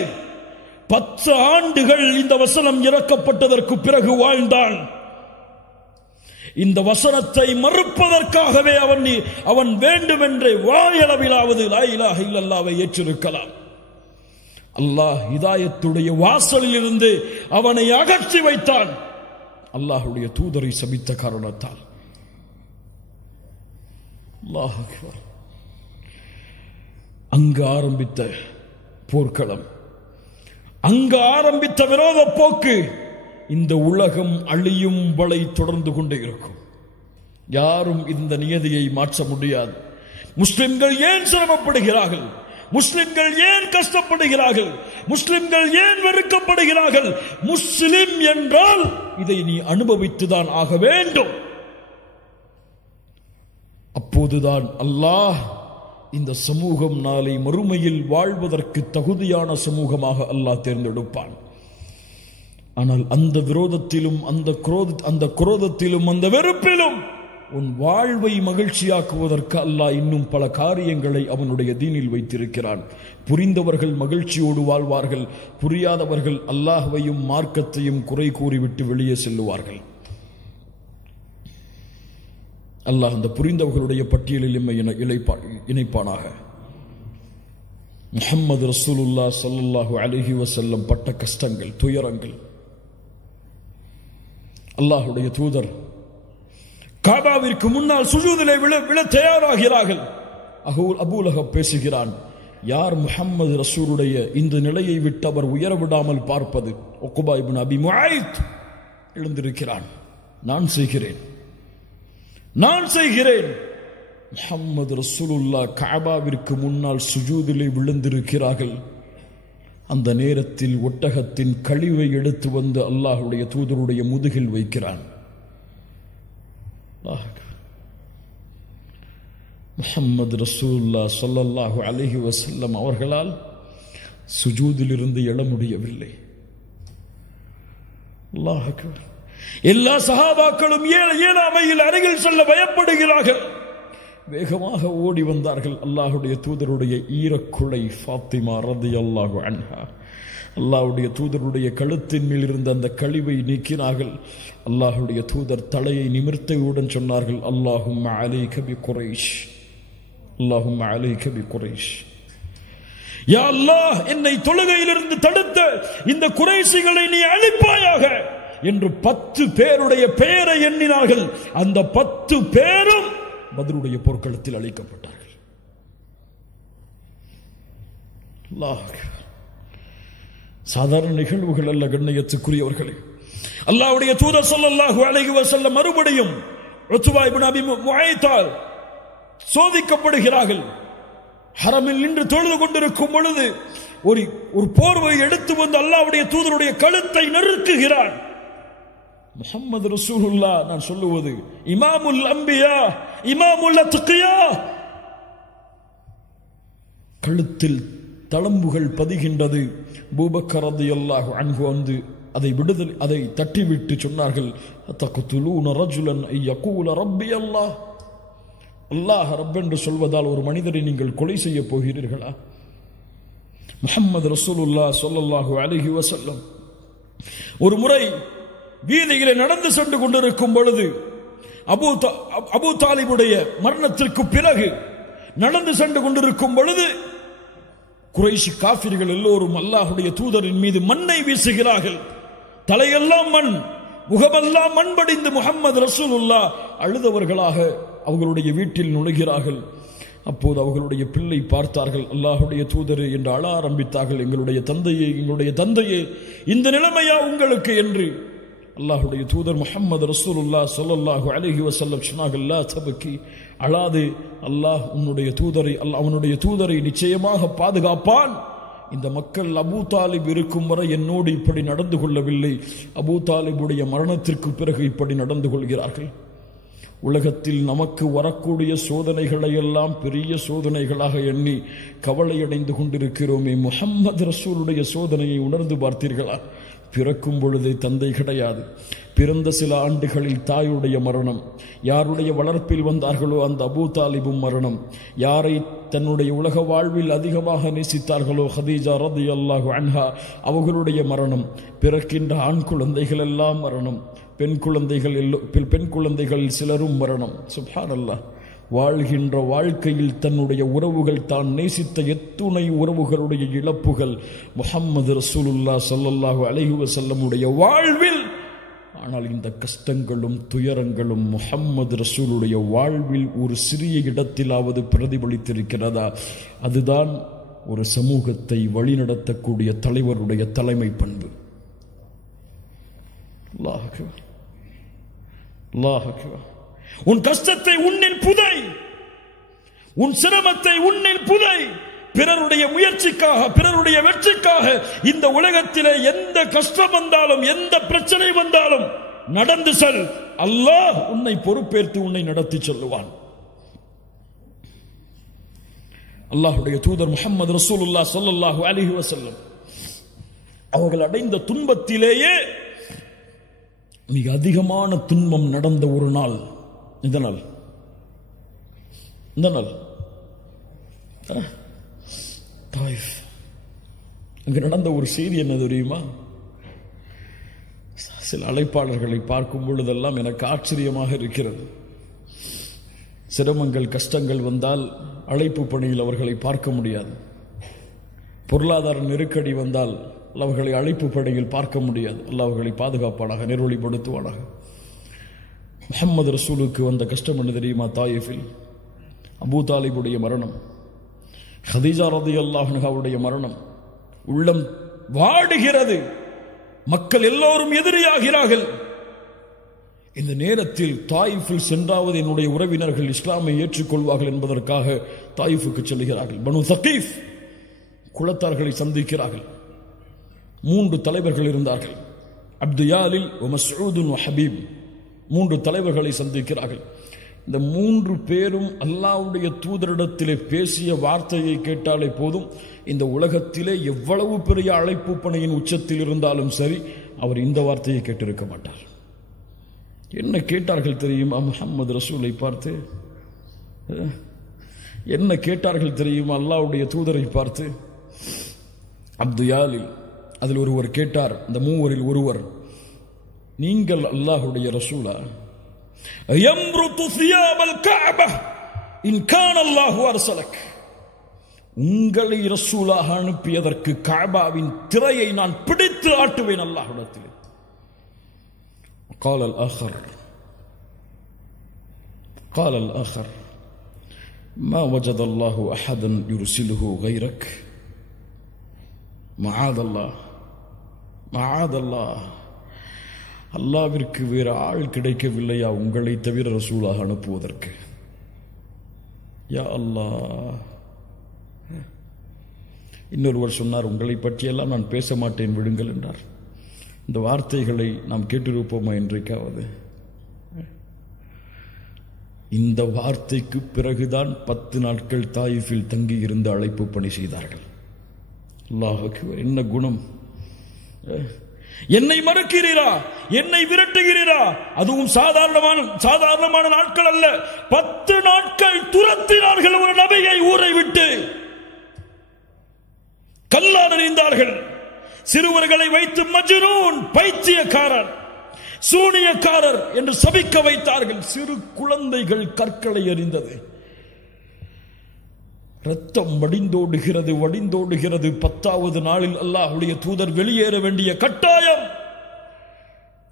10 ஆண்டுகள் இந்த வசனம் இறக்கப்பட்டதற்கு பிறகு வாழ்ந்தான். இந்த வசனத்தை மறுப்பதற்காகவே அவன் வேண்டுமென்றே வாயளவிலாவது லா இலாஹ இல்லல்லாஹ்வை ஏற்றிருக்கலாம். அல்லாஹ் ஹிதாயத்துடைய வாசலில் இருந்து அவனை அகற்றி வைத்தான். அல்லாஹ்வுடைய தூதரை சபித்த காரணத்தால். அல்லாஹ் அக்பர். அங்கு ஆரம்பித்த போர்க்களம், அங்கு ஆரம்பித்த விரோத போக்கு இந்த உலகம் அழியும் வரை தொடர்ந்து கொண்டே இருக்கும். யாரும் இந்த நியதியை மாற்ற முடியாது. முஸ்லிம்கள் ஏன் சிரமப்படுகிறார்கள்? முஸ்லிம்கள் ஏன் கஷ்டப்படுகிறார்கள்? முஸ்லிம்கள் ஏன் வெறுக்கப்படுகிறார்கள்? முஸ்லிம் என்றால் இதை நீ அனுபவித்துதான் ஆக வேண்டும். அப்போதுதான் அல்லாஹ் இந்த சமூகம் நாளை மறுமையில் வாழ்வதற்கு தகுதியான சமூகமாக அல்லாஹ் தேர்ந்தெடுப்பான். ஆனால் அந்த விரோதத்திலும் அந்த குரோதத்திலும் அந்த வெறுப்பிலும் உன் வாழ்வை மகிழ்ச்சியாக்குவதற்கு அல்லாஹ் இன்னும் பல காரியங்களை அவனுடைய தீனில் வைத்திருக்கிறான். புரிந்தவர்கள் மகிழ்ச்சியோடு வாழ்வார்கள், புரியாதவர்கள் அல்லாஹ்வையும் மார்க்கத்தையும் குறை கூறிவிட்டு வெளியே செல்லுவார்கள். அல்லாஹ் அந்த புரிந்தவர்களுடைய பட்டியலில் எம்மை இணைப்பானாக. முஹம்மது ரசூலுல்லாஹ் ஸல்லல்லாஹு அலைஹி வஸல்லம் பட்ட கஷ்டங்கள், துயரங்கள். அல்லாஹ்வுடைய தூதர் காபாவிற்கு முன்னால் சுஜூதிலே விழ தயாராகிறார்கள். அபூ லஹப் பேசுகிறான், யார் முஹம்மது ரசூலுடைய இந்த நிலையை விட்டு அவர் உயர விடாமல் பார்ப்பது? உக்பா இப்னு அபி முஆய்த் எழுந்திருக்கிறான், நான் செய்கிறேன். முஹம்மது ரசூலுல்லாஹ் கஅபாவிற்கு முன்னால் சுஜூதிலே விழுந்திருக்கிறார்கள். அந்த நேரத்தில் ஒட்டகத்தின் கழிவை எடுத்து வந்து அல்லாஹ்வுடைய தூதருடைய முதுகில் வைக்கிறான். முஹம்மது ரசூலுல்லாஹ் ஸல்லல்லாஹு அலைஹி வஸல்லம் அவர்களால் சுஜூதிலிருந்து எழ முடியவில்லை. அல்லாஹ் அக்பர். எல்லா சஹாபாக்களும் ஏழாமையில் அருகில் செல்ல பயப்படுகிறார்கள். வேகமாக ஓடி வந்தார்கள். அல்லாஹுடைய தூதருடைய ஈரக்குலை ஃபாத்திமா ரலியல்லாஹு அன்ஹா, அல்லாஹுடைய தூதருடைய கழுத்தின் மேல் இருந்த அந்த கழிவை நீக்கினார்கள். அல்லாஹுடைய தூதர் தலையை நிமிர்த்தையுடன் சொன்னார்கள், அல்லாஹும்ம அலைக பி குரைஷ், அல்லாஹும்ம அலைக பி குரைஷ். யா அல்லாஹ், என்னை தொழுகையிலிருந்து தடுத்த இந்த குறைஷிகளை நீ அழிப்பாயாக என்று 10 பேருடைய பெயரை எண்ணினார்கள். அந்த 10 பேரும் பத்ருடைய போர்க்களத்தில் அழிக்கப்பட்டார்கள். அல்லாஹ், சாதாரண நிகழ்வுகள் அல்ல கண்ணியத்துக்குரியவர்களே. அல்லாஹ்வுடைய தூதர் ஸல்லல்லாஹு அலைஹி வஸல்லம் மறுபடியும் உத்பா இப்னு அபி முஐத்தால் சோதிக்கப்படுகிறார்கள். ஹரமில் நின்று தொழுது கொண்டிருக்கும் பொழுது ஒரு போர்வை எடுத்து வந்து அல்லாஹ்வுடைய தூதருடைய கழுத்தை நெருக்குகிறான். முஹம்மது ரசூலுல்லாஹ், நான் சொல்லுவது இமாமுல் அம்பியா, இமாமுல் அத்கியா, கழுத்தில் தளம்புகள் பதிகின்றது. அபூபக்கர் ரலியல்லாஹு அன்ஹு வந்து அதை தட்டிவிட்டு சொன்னார்கள், தக்துலூன ரஜுலன் யகூல ரப்பி அல்லாஹ், அல்லாஹ் ரப் என்று சொல்வதால் ஒரு மனிதரை நீங்கள் கொலை செய்ய போகிறீர்களா? முஹம்மது ரசூலுல்லாஹ் ஸல்லல்லாஹு அலைஹி வஸல்லம் ஒரு முறை வீதியிலே நடந்து சென்று கொண்டிருக்கும் பொழுது அபூ தாலிபுடைய மரணத்திற்கு பிறகு நடந்து சென்று கொண்டிருக்கும் பொழுது குறைஷி காஃபிர்கள் எல்லோரும் அல்லாஹுடைய தூதரின் மீது மண்ணை வீசுகிறார்கள். தலையெல்லாம் மண், முகமெல்லாம் மண் படிந்து முஹம்மது ரசூலுல்லாஹ் அழுதவர்களாக அவர்களுடைய வீட்டில் நுழைகிறார்கள். அப்போது அவர்களுடைய பிள்ளை பார்த்தார்கள், அல்லாஹுடைய தூதரே என்று அழ ஆரம்பித்தார்கள். எங்களுடைய தந்தையே இந்த நிலைமையா உங்களுக்கு என்று. அல்லாஹுடைய தூதர் முஹம்மது ரசூலுல்லாஹ் ஸல்லல்லாஹு அலைஹி வஸல்லம் சொன்னார்கள், லா தபக்கி, அழாதே, அல்லாஹ் அவனுடைய தூதரை நிச்சயமாக பாதுகாப்பான். இந்த மக்கள் அபூ தாலிப் இருக்கும் வரை என்னோடு இப்படி நடந்து கொள்ளவில்லை, அபூ தாலிபுடைய மரணத்திற்கு பிறகு இப்படி நடந்து கொள்கிறார்கள். உலகத்தில் நமக்கு வரக்கூடிய சோதனைகளை எல்லாம் பெரிய சோதனைகளாக எண்ணி கவலையடைந்து கொண்டிருக்கிறோமே, முஹம்மது ரசூலுடைய சோதனையை உணர்ந்து பார்த்தீர்களா? பிறக்கும் பொழுதே தந்தை கிடையாது, பிறந்த சில ஆண்டுகளில் தாயுடைய மரணம், யாருடைய வளர்ப்பில் வந்தார்களோ அந்த அபூ தாலிபும் மரணம், யாரை தன்னுடைய உலக வாழ்வில் அதிகமாக நேசித்தார்களோ ஹதீஜா ரலியல்லாஹு அன்ஹா அவர்களுடைய மரணம், பிறக்கின்ற ஆண் குழந்தைகள் எல்லாம் மரணம், பெண் குழந்தைகள் சிலரும் மரணம். சுப்ஹானல்லாஹ், வாழ்கின்ற வாழ்க்கையில் தன்னுடைய உறவுகள், தான் நேசித்த எத்துணை உறவுகளுடைய இழப்புகள் முஹம்மது ரசூலுல்லாஹ் ஸல்லல்லாஹு அலைஹி வஸல்லமுடைய வாழ்வில். ஆனால் இந்த கஷ்டங்களும் துயரங்களும் முஹம்மது ரசூலுடைய வாழ்வில் ஒரு சிறிய இடத்திலாவது பிரதிபலித்திருக்கிறதா? அதுதான் ஒரு சமூகத்தை வழிநடத்தக்கூடிய தலைவருடைய தலைமை பண்பு. அல்லாஹ் அக்பர், அல்லாஹ் அக்பர். உன் கஷ்டத்தை உன்னில் புதை, உன் சிரமத்தை உன்னில் புதை. பிறருடைய முயற்சிக்காக, பிறருடைய வெற்றிக்காக இந்த உலகத்திலே எந்த கஷ்டம் வந்தாலும், எந்த பிரச்சனை வந்தாலும் நடந்து செல். அல்லாஹ் உன்னை பொறுப்பேற்று உன்னை நடத்தி செல்லுவான். அல்லாஹ்வுடைய தூதர் முஹம்மது ரசூலுல்லாஹ் ஸல்லல்லாஹு அலைஹி வஸல்லம் அவர்கள் அடைந்த துன்பத்திலேயே மிக அதிகமான துன்பம் நடந்த ஒரு நாள் இந்த நாள். தாயிஃப் அங்கு நடந்த ஒரு செய்தி என்ன தெரியுமா? சில அழைப்பாளர்களை பார்க்கும் பொழுதெல்லாம் எனக்கு ஆச்சரியமாக இருக்கிறது. சிரமங்கள் கஷ்டங்கள் வந்தால் அழைப்பு பணியில் அவர்களை பார்க்க முடியாது. பொருளாதார நெருக்கடி வந்தால் அவர்களை அழைப்பு பணியில் பார்க்க முடியாது. அல்லாஹ் அவர்களை பாதுகாப்பானாக, நெருவழிப்படுத்துவானாக. முஹம்மது ரசூலுக்கு வந்த கஷ்டம் என்ன தெரியுமா? தாயிஃபில் அபூ தாலிபுடைய மரணம், ஹதீஜா ரலியல்லாஹு அன்ஹாவுடைய மரணம். உள்ளம் வாடுகிறது, மக்கள் எல்லோரும் எதிரியாகிறார்கள். இந்த நேரத்தில் தாயிஃபில் சென்றாவது என்னுடைய உறவினர்கள் இஸ்லாமை ஏற்றுக்கொள்வார்கள் என்பதற்காக தாயிஃபுக்கு செல்கிறார்கள். பனு தகீஃப் குலத்தார்களை சந்திக்கிறார்கள். 3 தலைவர்கள் இருந்தார்கள், அப்துயாலில், மஸ்ஊத், ஹபீப். 3 தலைவர்களை சந்திக்கிறார்கள். இந்த 3 பேரும் அல்லாஹ்வுடைய தூதரிடத்திலே பேசிய வார்த்தையை கேட்டாலே போதும், இந்த உலகத்திலே எவ்வளவு பெரிய அழைப்பு பணியின் உச்சத்தில் இருந்தாலும் சரி, அவர் இந்த வார்த்தையை கேட்டிருக்க மாட்டார். என்ன கேட்டார்கள் தெரியுமா? முஹம்மது ரசூலை பார்த்து, என்ன கேட்டார்கள் தெரியுமா? அல்லாஹ்வுடைய தூதரை பார்த்து அப்துயாலில் அதில் ஒருவர் கேட்டார், இந்த மூவரில் ஒருவர், நீங்கள் அல்லாஹ்வுடைய ரசூலா? யம்ருது சியாபல் கஅபா இன் கான அல்லாஹு அர்ஸலக். உங்களை ரசூலாக அனுப்பியதற்கு கஅபாவின் திரையை நான் பிடித்து ஆட்டுவேன் அல்லாஹ்விடத்தில். قال الآخر ما وجد الله أحدا يرسله غيرك معاذ الله. அல்லாஹ்விற்கு வேறு ஆள் கிடைக்கவில்லையா உங்களை தவிர ரசூலாக அனுப்புவதற்கு? யா அல்லாஹ். இன்னொருவர் சொன்னார், உங்களை பற்றியெல்லாம் நான் பேச மாட்டேன் விடுங்கள் என்றார். இந்த வார்த்தைகளை நாம் கேட்டிருப்போமா என்றைக்காவது? இந்த வார்த்தைக்கு பிறகுதான் 10 நாட்கள் தாயிஃபில் தங்கி இருந்து அழைப்பு பணி செய்தார்கள். அல்லாஹ் அக்பர். என்ன குணம்! என்னை மறுக்கிறீரா, என்னை விரட்டுகிறீரா? அதுவும் சாதாரணமான நாட்கள் அல்ல, 10 நாட்கள் துரத்தினார்கள் ஒரு நபியை ஊரை விட்டு. கல்லால் எறிந்தார்கள். சிறுவர்களை வைத்து மஜ்னூன், பைத்தியக்காரர், சூனியக்காரர் என்று சபிக்க வைத்தார்கள். சிறு குழந்தைகள் கற்களை எறிந்தது. ரத்தம் வடிந்தோடுகிறது. 10வது நாளில் அல்லாஹ்வுடைய தூதர் வெளியேற வேண்டிய கட்டாயம்.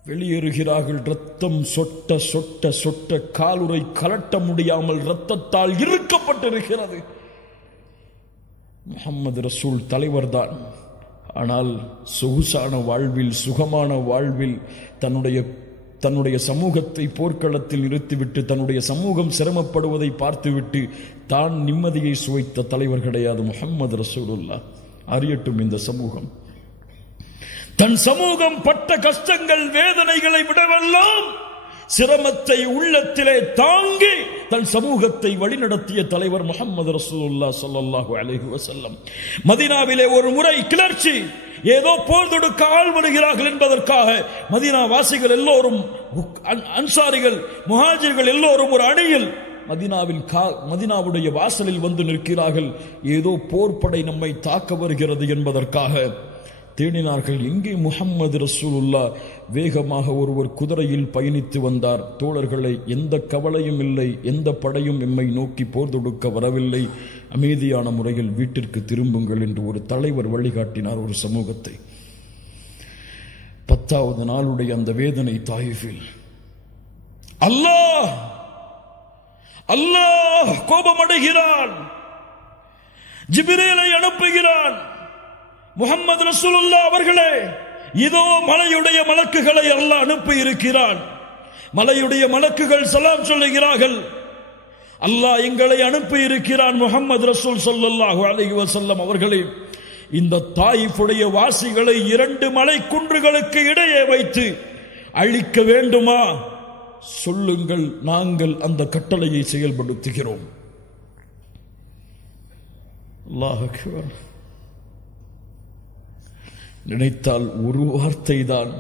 வெளியேறுகிறார்கள். ரத்தம் சொட்ட சொட்ட சொட்ட காலுறை கலட்ட முடியாமல் ரத்தத்தால் இறுக்கப்பட்டிருக்கிறது. முஹம்மது ரசூல் தலைவர்தான். ஆனால் சொகுசான வாழ்வில், சுகமான வாழ்வில் தன்னுடைய சமூகத்தை போர்க்களத்தில் நிறுத்திவிட்டு தன்னுடைய சமூகம் சிரமப்படுவதை பார்த்துவிட்டு தான் நிம்மதியை சுவைத்த தலைவர் கிடையாது முஹம்மது ரசூலுல்லாஹ். அறியட்டும் இந்த சமூகம், தன் சமூகம் பட்ட கஷ்டங்கள் வேதனைகளை விடவெல்லாம் சிரமத்தை உள்ளத்திலே தாங்கி தன் சமூகத்தை வழிநடத்திய தலைவர் முஹம்மது ரசூலுல்லாஹ் ஸல்லல்லாஹு அலைஹி வஸல்லம். மதீனாவிலே ஒரு முறை கிளர்ச்சி, ஏதோ போர் தொடுக்க ஆள் வருகிறார்கள் என்பதற்காக மதீனா வாசிகள் எல்லோரும், அன்சாரிகள், முஹாஜிர்கள் எல்லோரும் ஒரு அணியில் மதீனாவுடைய வாசலில் வந்து நிற்கிறார்கள். ஏதோ போர்ப்படை நம்மை தாக்க வருகிறது என்பதற்காக தேடினார்கள். எங்கே முஹம்மது ரசூலுல்லாஹ்? வேகமாக ஒருவர் குதிரையில் பயணித்து வந்தார். தோழர்களை, எந்த கவலையும் இல்லை, எந்த படையும் எம்மை நோக்கி போர் தொடுக்க வரவில்லை, அமைதியான முறையில் வீட்டிற்கு திரும்புங்கள் என்று ஒரு தலைவர் வழிகாட்டினார் ஒரு சமூகத்தை. 10வது நாளுடைய அந்த வேதனை தாயிஃபில். அல்லாஹ் கோபமடைகிறான். ஜிப்ரீலை அனுப்புகிறான். முஹம்மது ரசூலுல்லாஹ் அவர்களே, இதோ மலையுடைய மலக்குகளை அல்லாஹ் அனுப்பி இருக்கிறான். மலையுடைய மலக்குகள் சலாம் சொல்லுகிறார்கள், அல்லாஹ் எங்களை அனுப்பி இருக்கிறான். முஹம்மது ரசூல் ஸல்லல்லாஹு அலைஹி வஸல்லம் அவர்களே, இந்த தாயிஃபுடைய வாசிகளை 2 மலை குன்றுகளுக்கு இடையே வைத்து அழிக்க வேண்டுமா? சொல்லுங்கள், நாங்கள் அந்த கட்டளையை செயல்படுத்துகிறோம். அல்லாஹ் அக்பர். நினைத்தால் ஒரு வார்த்தை தான்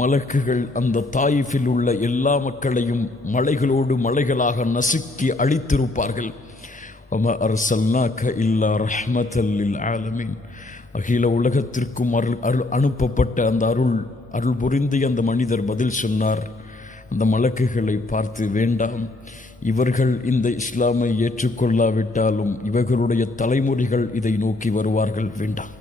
மலக்குகள் அந்த தாயிஃபில் உள்ள எல்லா மக்களையும் மலைகளோடு மலைகளாக நசுக்கி அழித்திருப்பார்கள். வமா அர்ஸல்னாக இல்லா ரஹ்மத்தல் லில் ஆலமீன். அகில உலகத்திற்கும் அனுப்பப்பட்ட அந்த அருள் புரிந்திய அந்த மனிதர் பதில் சொன்னார். அந்த மலக்குகளை பார்த்து, வேண்டாம், இவர்கள் இந்த இஸ்லாமை ஏற்றுக்கொள்ளாவிட்டாலும் இவர்களுடைய தலைமுறைகள் இதை நோக்கி வருவார்கள், வேண்டாம்.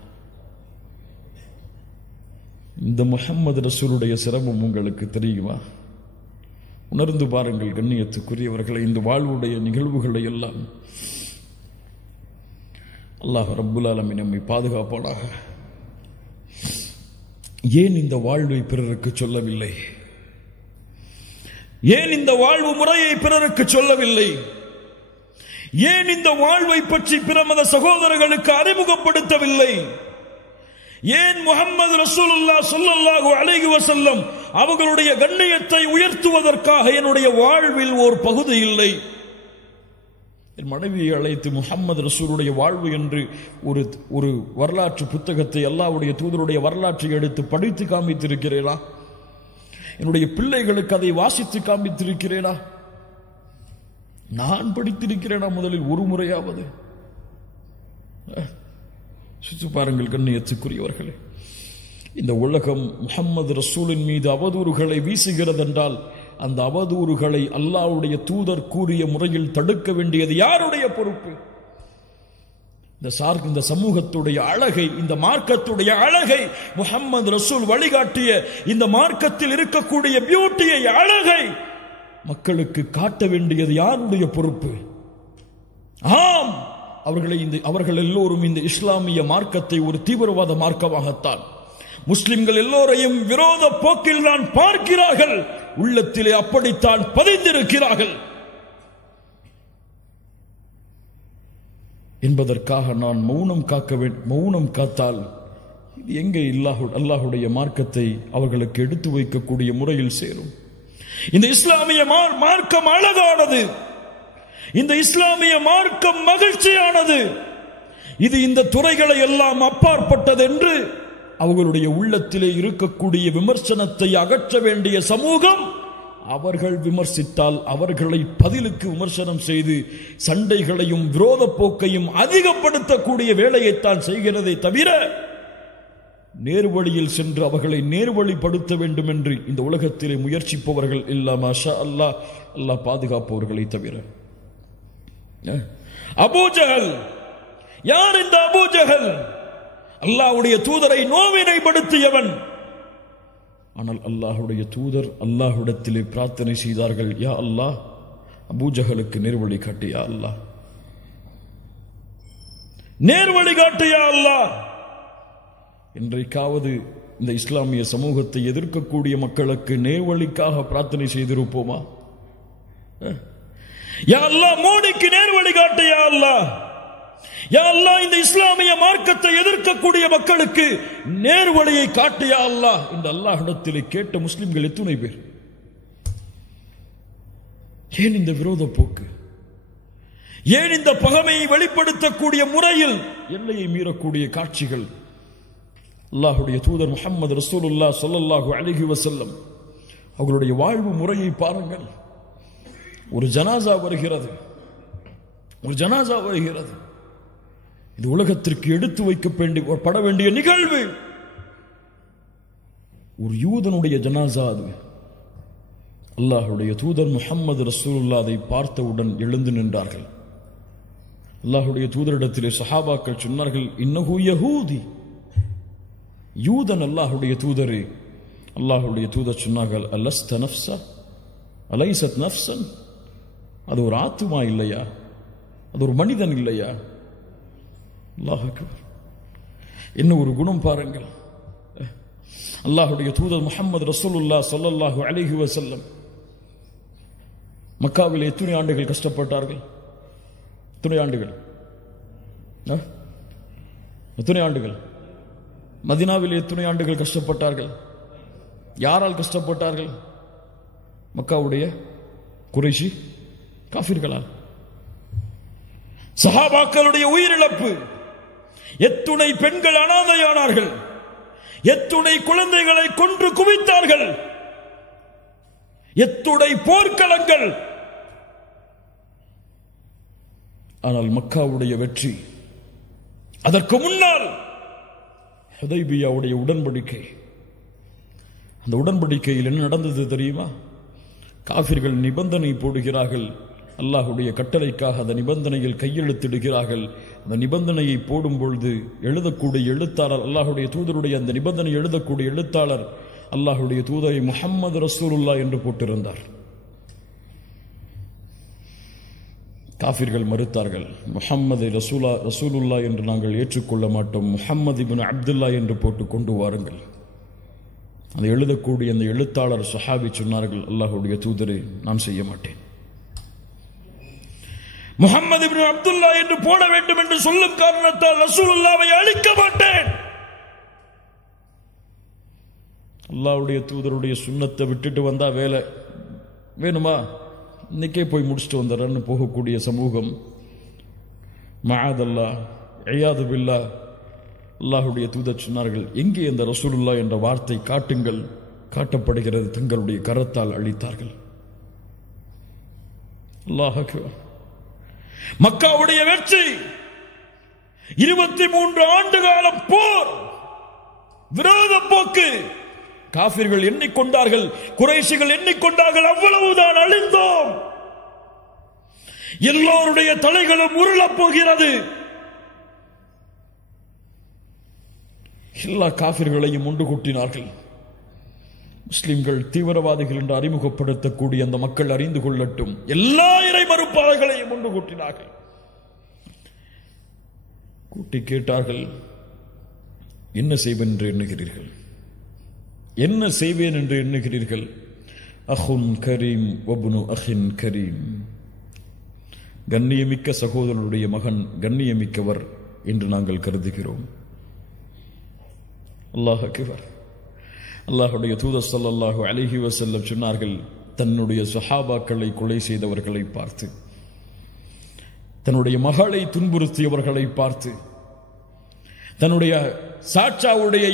இந்த முஹம்மது ரசூலுடைய சிரமம் உங்களுக்கு தெரியுமா? உணர்ந்து பாருங்கள் கண்ணியத்துக்குரியவர்களை. இந்த வாழ்வுடைய நிகழ்வுகளை எல்லாம் அல்லாஹ் ரப்புல் ஆலமீன் நம்மை பாதுகாப்பானாக. ஏன் இந்த வாழ்வை பிறருக்கு சொல்லவில்லை? ஏன் இந்த வாழ்வு முறையை பிறருக்கு சொல்லவில்லை? ஏன் இந்த வாழ்வை பற்றி பிற மத சகோதரர்களுக்கு அறிமுகப்படுத்தவில்லை? ஏன் முஹம்மது ரசூலுல்லாஹ் ஸல்லல்லாஹு அலைஹி வஸல்லம் அவர்களுடைய கண்ணியத்தை உயர்த்துவதற்காக என்னுடைய வாழ்வில் ஒரு பகுதி இல்லை? என் மனைவியை அழைத்து முஹம்மது ரசூலுடைய வாழ்வு என்று ஒரு வரலாற்று புத்தகத்தை, அல்லாஹ்வுடைய தூதருடைய வரலாற்றை எடுத்து படித்து காண்பித்திருக்கிறேனா? என்னுடைய பிள்ளைகளுக்கு அதை வாசித்து காண்பித்திருக்கிறேனா? நான் படித்திருக்கிறேனா முதலில் ஒரு முறையாவது? சுற்றி பாருங்கள் கண்ணியத்துக்குரியவர்களே, இந்த உலகம் முஹம்மது ரசூலின் மீது அவதூறுகளை வீசுகிறது என்றால் அந்த அவதூறுகளை அல்லாஹ்வுடைய தூதர் கூறிய முறையில் தடுக்க வேண்டியது யாருடைய பொறுப்பு? இந்த சமூகத்துடைய அழகை, இந்த மார்க்கத்துடைய அழகை, முஹம்மது ரசூல் வழிகாட்டிய இந்த மார்க்கத்தில் இருக்கக்கூடிய பியூட்டியை, அழகை மக்களுக்கு காட்ட வேண்டியது யாருடைய பொறுப்பு? ஆம், அவர்கள் எல்லோரும் இந்த இஸ்லாமிய மார்க்கத்தை ஒரு தீவிரவாத மார்க்கமாகத்தான், முஸ்லிம்கள் எல்லோரையும் விரோத போக்கில் தான் பார்க்கிறார்கள், உள்ளத்திலே அப்படித்தான் பதிந்திருக்கிறார்கள் என்பதற்காக நான் மௌனம் காத்தால் இது எங்கே அல்லாஹுடைய மார்க்கத்தை அவர்களுக்கு எடுத்து வைக்கக்கூடிய முறையில் சேரும்? இந்த இஸ்லாமிய மார்க்கம் அழகானது, இந்த இஸ்லாமிய மார்க்கம் மகிழ்ச்சியானது, இது இந்த துறைகளை எல்லாம் அப்பாற்பட்டது என்று அவர்களுடைய உள்ளத்திலே இருக்கக்கூடிய விமர்சனத்தை அகற்ற வேண்டிய சமூகம், அவர்கள் விமர்சித்தால் அவர்களை பதிலுக்கு விமர்சனம் செய்து சண்டைகளையும் விரோத போக்கையும் அதிகப்படுத்தக்கூடிய வேலையைத்தான் செய்கிறதை தவிர நேர்வழியில் சென்று அவர்களை நேர்வழிப்படுத்த வேண்டும் என்று இந்த உலகத்திலே முயற்சிப்பவர்கள் இல்லா மாஷா அல்லாஹ், அல்லாஹ் பாதுகாப்பவர்களை தவிர. அபூஜஹல் யார்? இந்த அபூஜஹல் அல்லாஹ்வுடைய தூதரை நோவினைப்படுத்தியவன். ஆனால் அல்லாஹ்வுடைய தூதர் அல்லாஹ்விடத்திலே பிரார்த்தனை செய்தார்கள், யா அல்லாஹ், அபூஜஹலுக்கு நேர்வழி காட்டு, யா அல்லாஹ் நேர்வழி காட்டு, யா அல்லாஹ். இன்றைக்காவது இந்த இஸ்லாமிய சமூகத்தை எதிர்க்கக்கூடிய மக்களுக்கு நேர்வழிக்காக பிரார்த்தனை செய்திருப்போமா? யா அல்லாஹ், மோடிக்கு நேர்வழி காட்டு, யா அல்லாஹ். யா அல்லாஹ், இந்த இஸ்லாமிய மார்க்கத்தை எதிர்க்கக்கூடிய மக்களுக்கு நேர்வழியை காட்டு, யா அல்லாஹ் இந்த அல்லாஹ்விடத்திலே கேட்ட முஸ்லிம்கள் எத்தனை பேர்? ஏன் இந்த விரோத போக்கு? ஏன் இந்த பகைமையை வெளிப்படுத்தக்கூடிய முறையில் எல்லையை மீறக்கூடிய காட்சிகள்? அல்லாஹ்வுடைய தூதர் முஹம்மது ரசூலுல்லாஹ் ஸல்லல்லாஹு அலைஹி வஸல்லம் அவர்களுடைய வாழ்வு முறையை பாருங்கள். ஒரு ஜனாசா வருகிறது, இது உலகத்திற்கு எடுத்து வைக்கப்பட வேண்டிய நிகழ்வு. ஒரு யூதனுடைய ஜனாசா அது. அல்லாஹ்வுடைய தூதர் முஹம்மது ரசூலுல்லாஹ் அதை பார்த்தவுடன் எழுந்து நின்றார்கள். அல்லாஹ்வுடைய தூதரிடத்திலே சஹாபாக்கள் சொன்னார்கள், இன்னஹு யஹூதி, யூதன் அல்லாஹ்வுடைய தூதரே. அல்லாஹ்வுடைய தூதர் சொன்னார்கள், அலஸ்த நஃப்ஸா அலைஸத் நஃப்ஸன், அது ஒரு ஆத்துமா இல்லையா? அது ஒரு மனிதன் இல்லையா? அல்லாஹ் அக்பர். என்ன ஒரு குணம் பாருங்கள். அல்லாஹ்வுடைய தூதர் முஹம்மது ரசூலுல்லாஹ் ஸல்லல்லாஹு அலைஹி வஸல்லம் மக்காவில் எத்தனை ஆண்டுகள் கஷ்டப்பட்டார்கள்? எத்தனை ஆண்டுகள்? மதீனாவில் எத்தனை ஆண்டுகள் கஷ்டப்பட்டார்கள்? யாரால் கஷ்டப்பட்டார்கள்? மக்காவுடைய குறைஷி காஃபிர்களால். சஹாபாக்களுடைய உயிரிழப்பு, எத்துணை பெண்கள் அனாதையானார்கள், எத்துணை குழந்தைகளை கொன்று குவித்தார்கள், எத்துணை போர்க்களங்கள். ஆனால் மக்காவுடைய வெற்றி, அதற்கு முன்னால் ஹுதைபியாவுடைய உடன்படிக்கை. அந்த உடன்படிக்கையில் என்ன நடந்தது தெரியுமா? காஃபிர்கள் நிபந்தனை போடுகிறார்கள், அல்லாஹ்வுடைய கட்டளைக்காக அந்த நிபந்தனையில் கையெழுத்திடுகிறார்கள். அந்த நிபந்தனையை போடும் பொழுது எழுதக்கூடிய எழுத்தாளர், அல்லாஹ்வுடைய தூதருடைய அந்த நிபந்தனை எழுதக்கூடிய எழுத்தாளர் அல்லாஹ்வுடைய தூதரை முஹம்மது ரசூலுல்லாஹ் என்று போட்டிருந்தார். காஃபிர்கள் மறுத்தார்கள், முஹம்மது ரசூலுல்லாஹ் என்று நாங்கள் ஏற்றுக்கொள்ள மாட்டோம், முஹம்மது இப்னு அப்துல்லா என்று போட்டு கொண்டு வாருங்கள். அதை எழுதக்கூடிய அந்த எழுத்தாளர் சஹாபி சொன்னார்கள், அல்லாஹ்வுடைய தூதரை நான் செய்ய மாட்டேன், முஹம்மது இப்னு அப்துல்லா என்று போட வேண்டும் என்று சொல்லும் காரணத்தால் ரசூலுல்லாஹ்வை அழிக்க மாட்டேன். அல்லாஹ்வுடைய தூதருடைய சுன்னத்தை விட்டுட்டு வந்தா வேலை வேணுமா? இன்னைக்கே போய் முடிச்சுட்டு வந்துடுறேன்னு போகக்கூடிய சமூகம். மஆதல்லாஹ், இயாது பில்லாஹ். அல்லாஹ்வுடைய தூதர் சொன்னார்கள், எங்கே அந்த ரசூலுல்லாஹ் என்ற வார்த்தை காட்டுங்கள். காட்டப்படுகிறது, தங்களுடைய கரத்தால் அழித்தார்கள். அல்லாஹ் அக்பர். மக்காவுடைய வெற்றி 23 ஆண்டு காலம் போர், விரோத போக்கு. காபிர்கள் எண்ணிக்கொண்டார்கள், குறைஷிகள் எண்ணிக்கொண்டார்கள், அவ்வளவுதான், அழிந்தோம், எல்லோருடைய தலைகளும் உருளப் போகிறது. எல்லா காபிர்களையும் ஒன்று கூட்டினார்கள். முஸ்லிம்கள் தீவிரவாதிகள் என்று அறிமுகப்படுத்தக்கூடிய அந்த மக்கள் அறிந்து கொள்ளட்டும், எல்லா இறை மறுப்பாளர்களையும் ஒன்று கூட்டினார்கள். கூட்டி கேட்டார்கள், என்ன செய்வேன் என்று எண்ணுகிறீர்கள்? என்ன செய்வேன் என்று எண்ணுகிறீர்கள்? அஹுன் கரீம் வப்னு அஹின் கரீம், கண்ணியமிக்க சகோதரனுடைய மகன் கண்ணியமிக்கவர் என்று நாங்கள் கருதுகிறோம். அல்லாஹ் அக்பர். அல்லாஹ்வுடைய தூதர் ஸல்லல்லாஹு அலைஹி வஸல்லம் சொன்னார்கள், தன்னுடைய சஹாபாக்களை கொலை செய்தவர்களை பார்த்து, தன்னுடைய மகளை துன்புறுத்தியவர்களை பார்த்து, தன்னுடைய சாட்சாவுடைய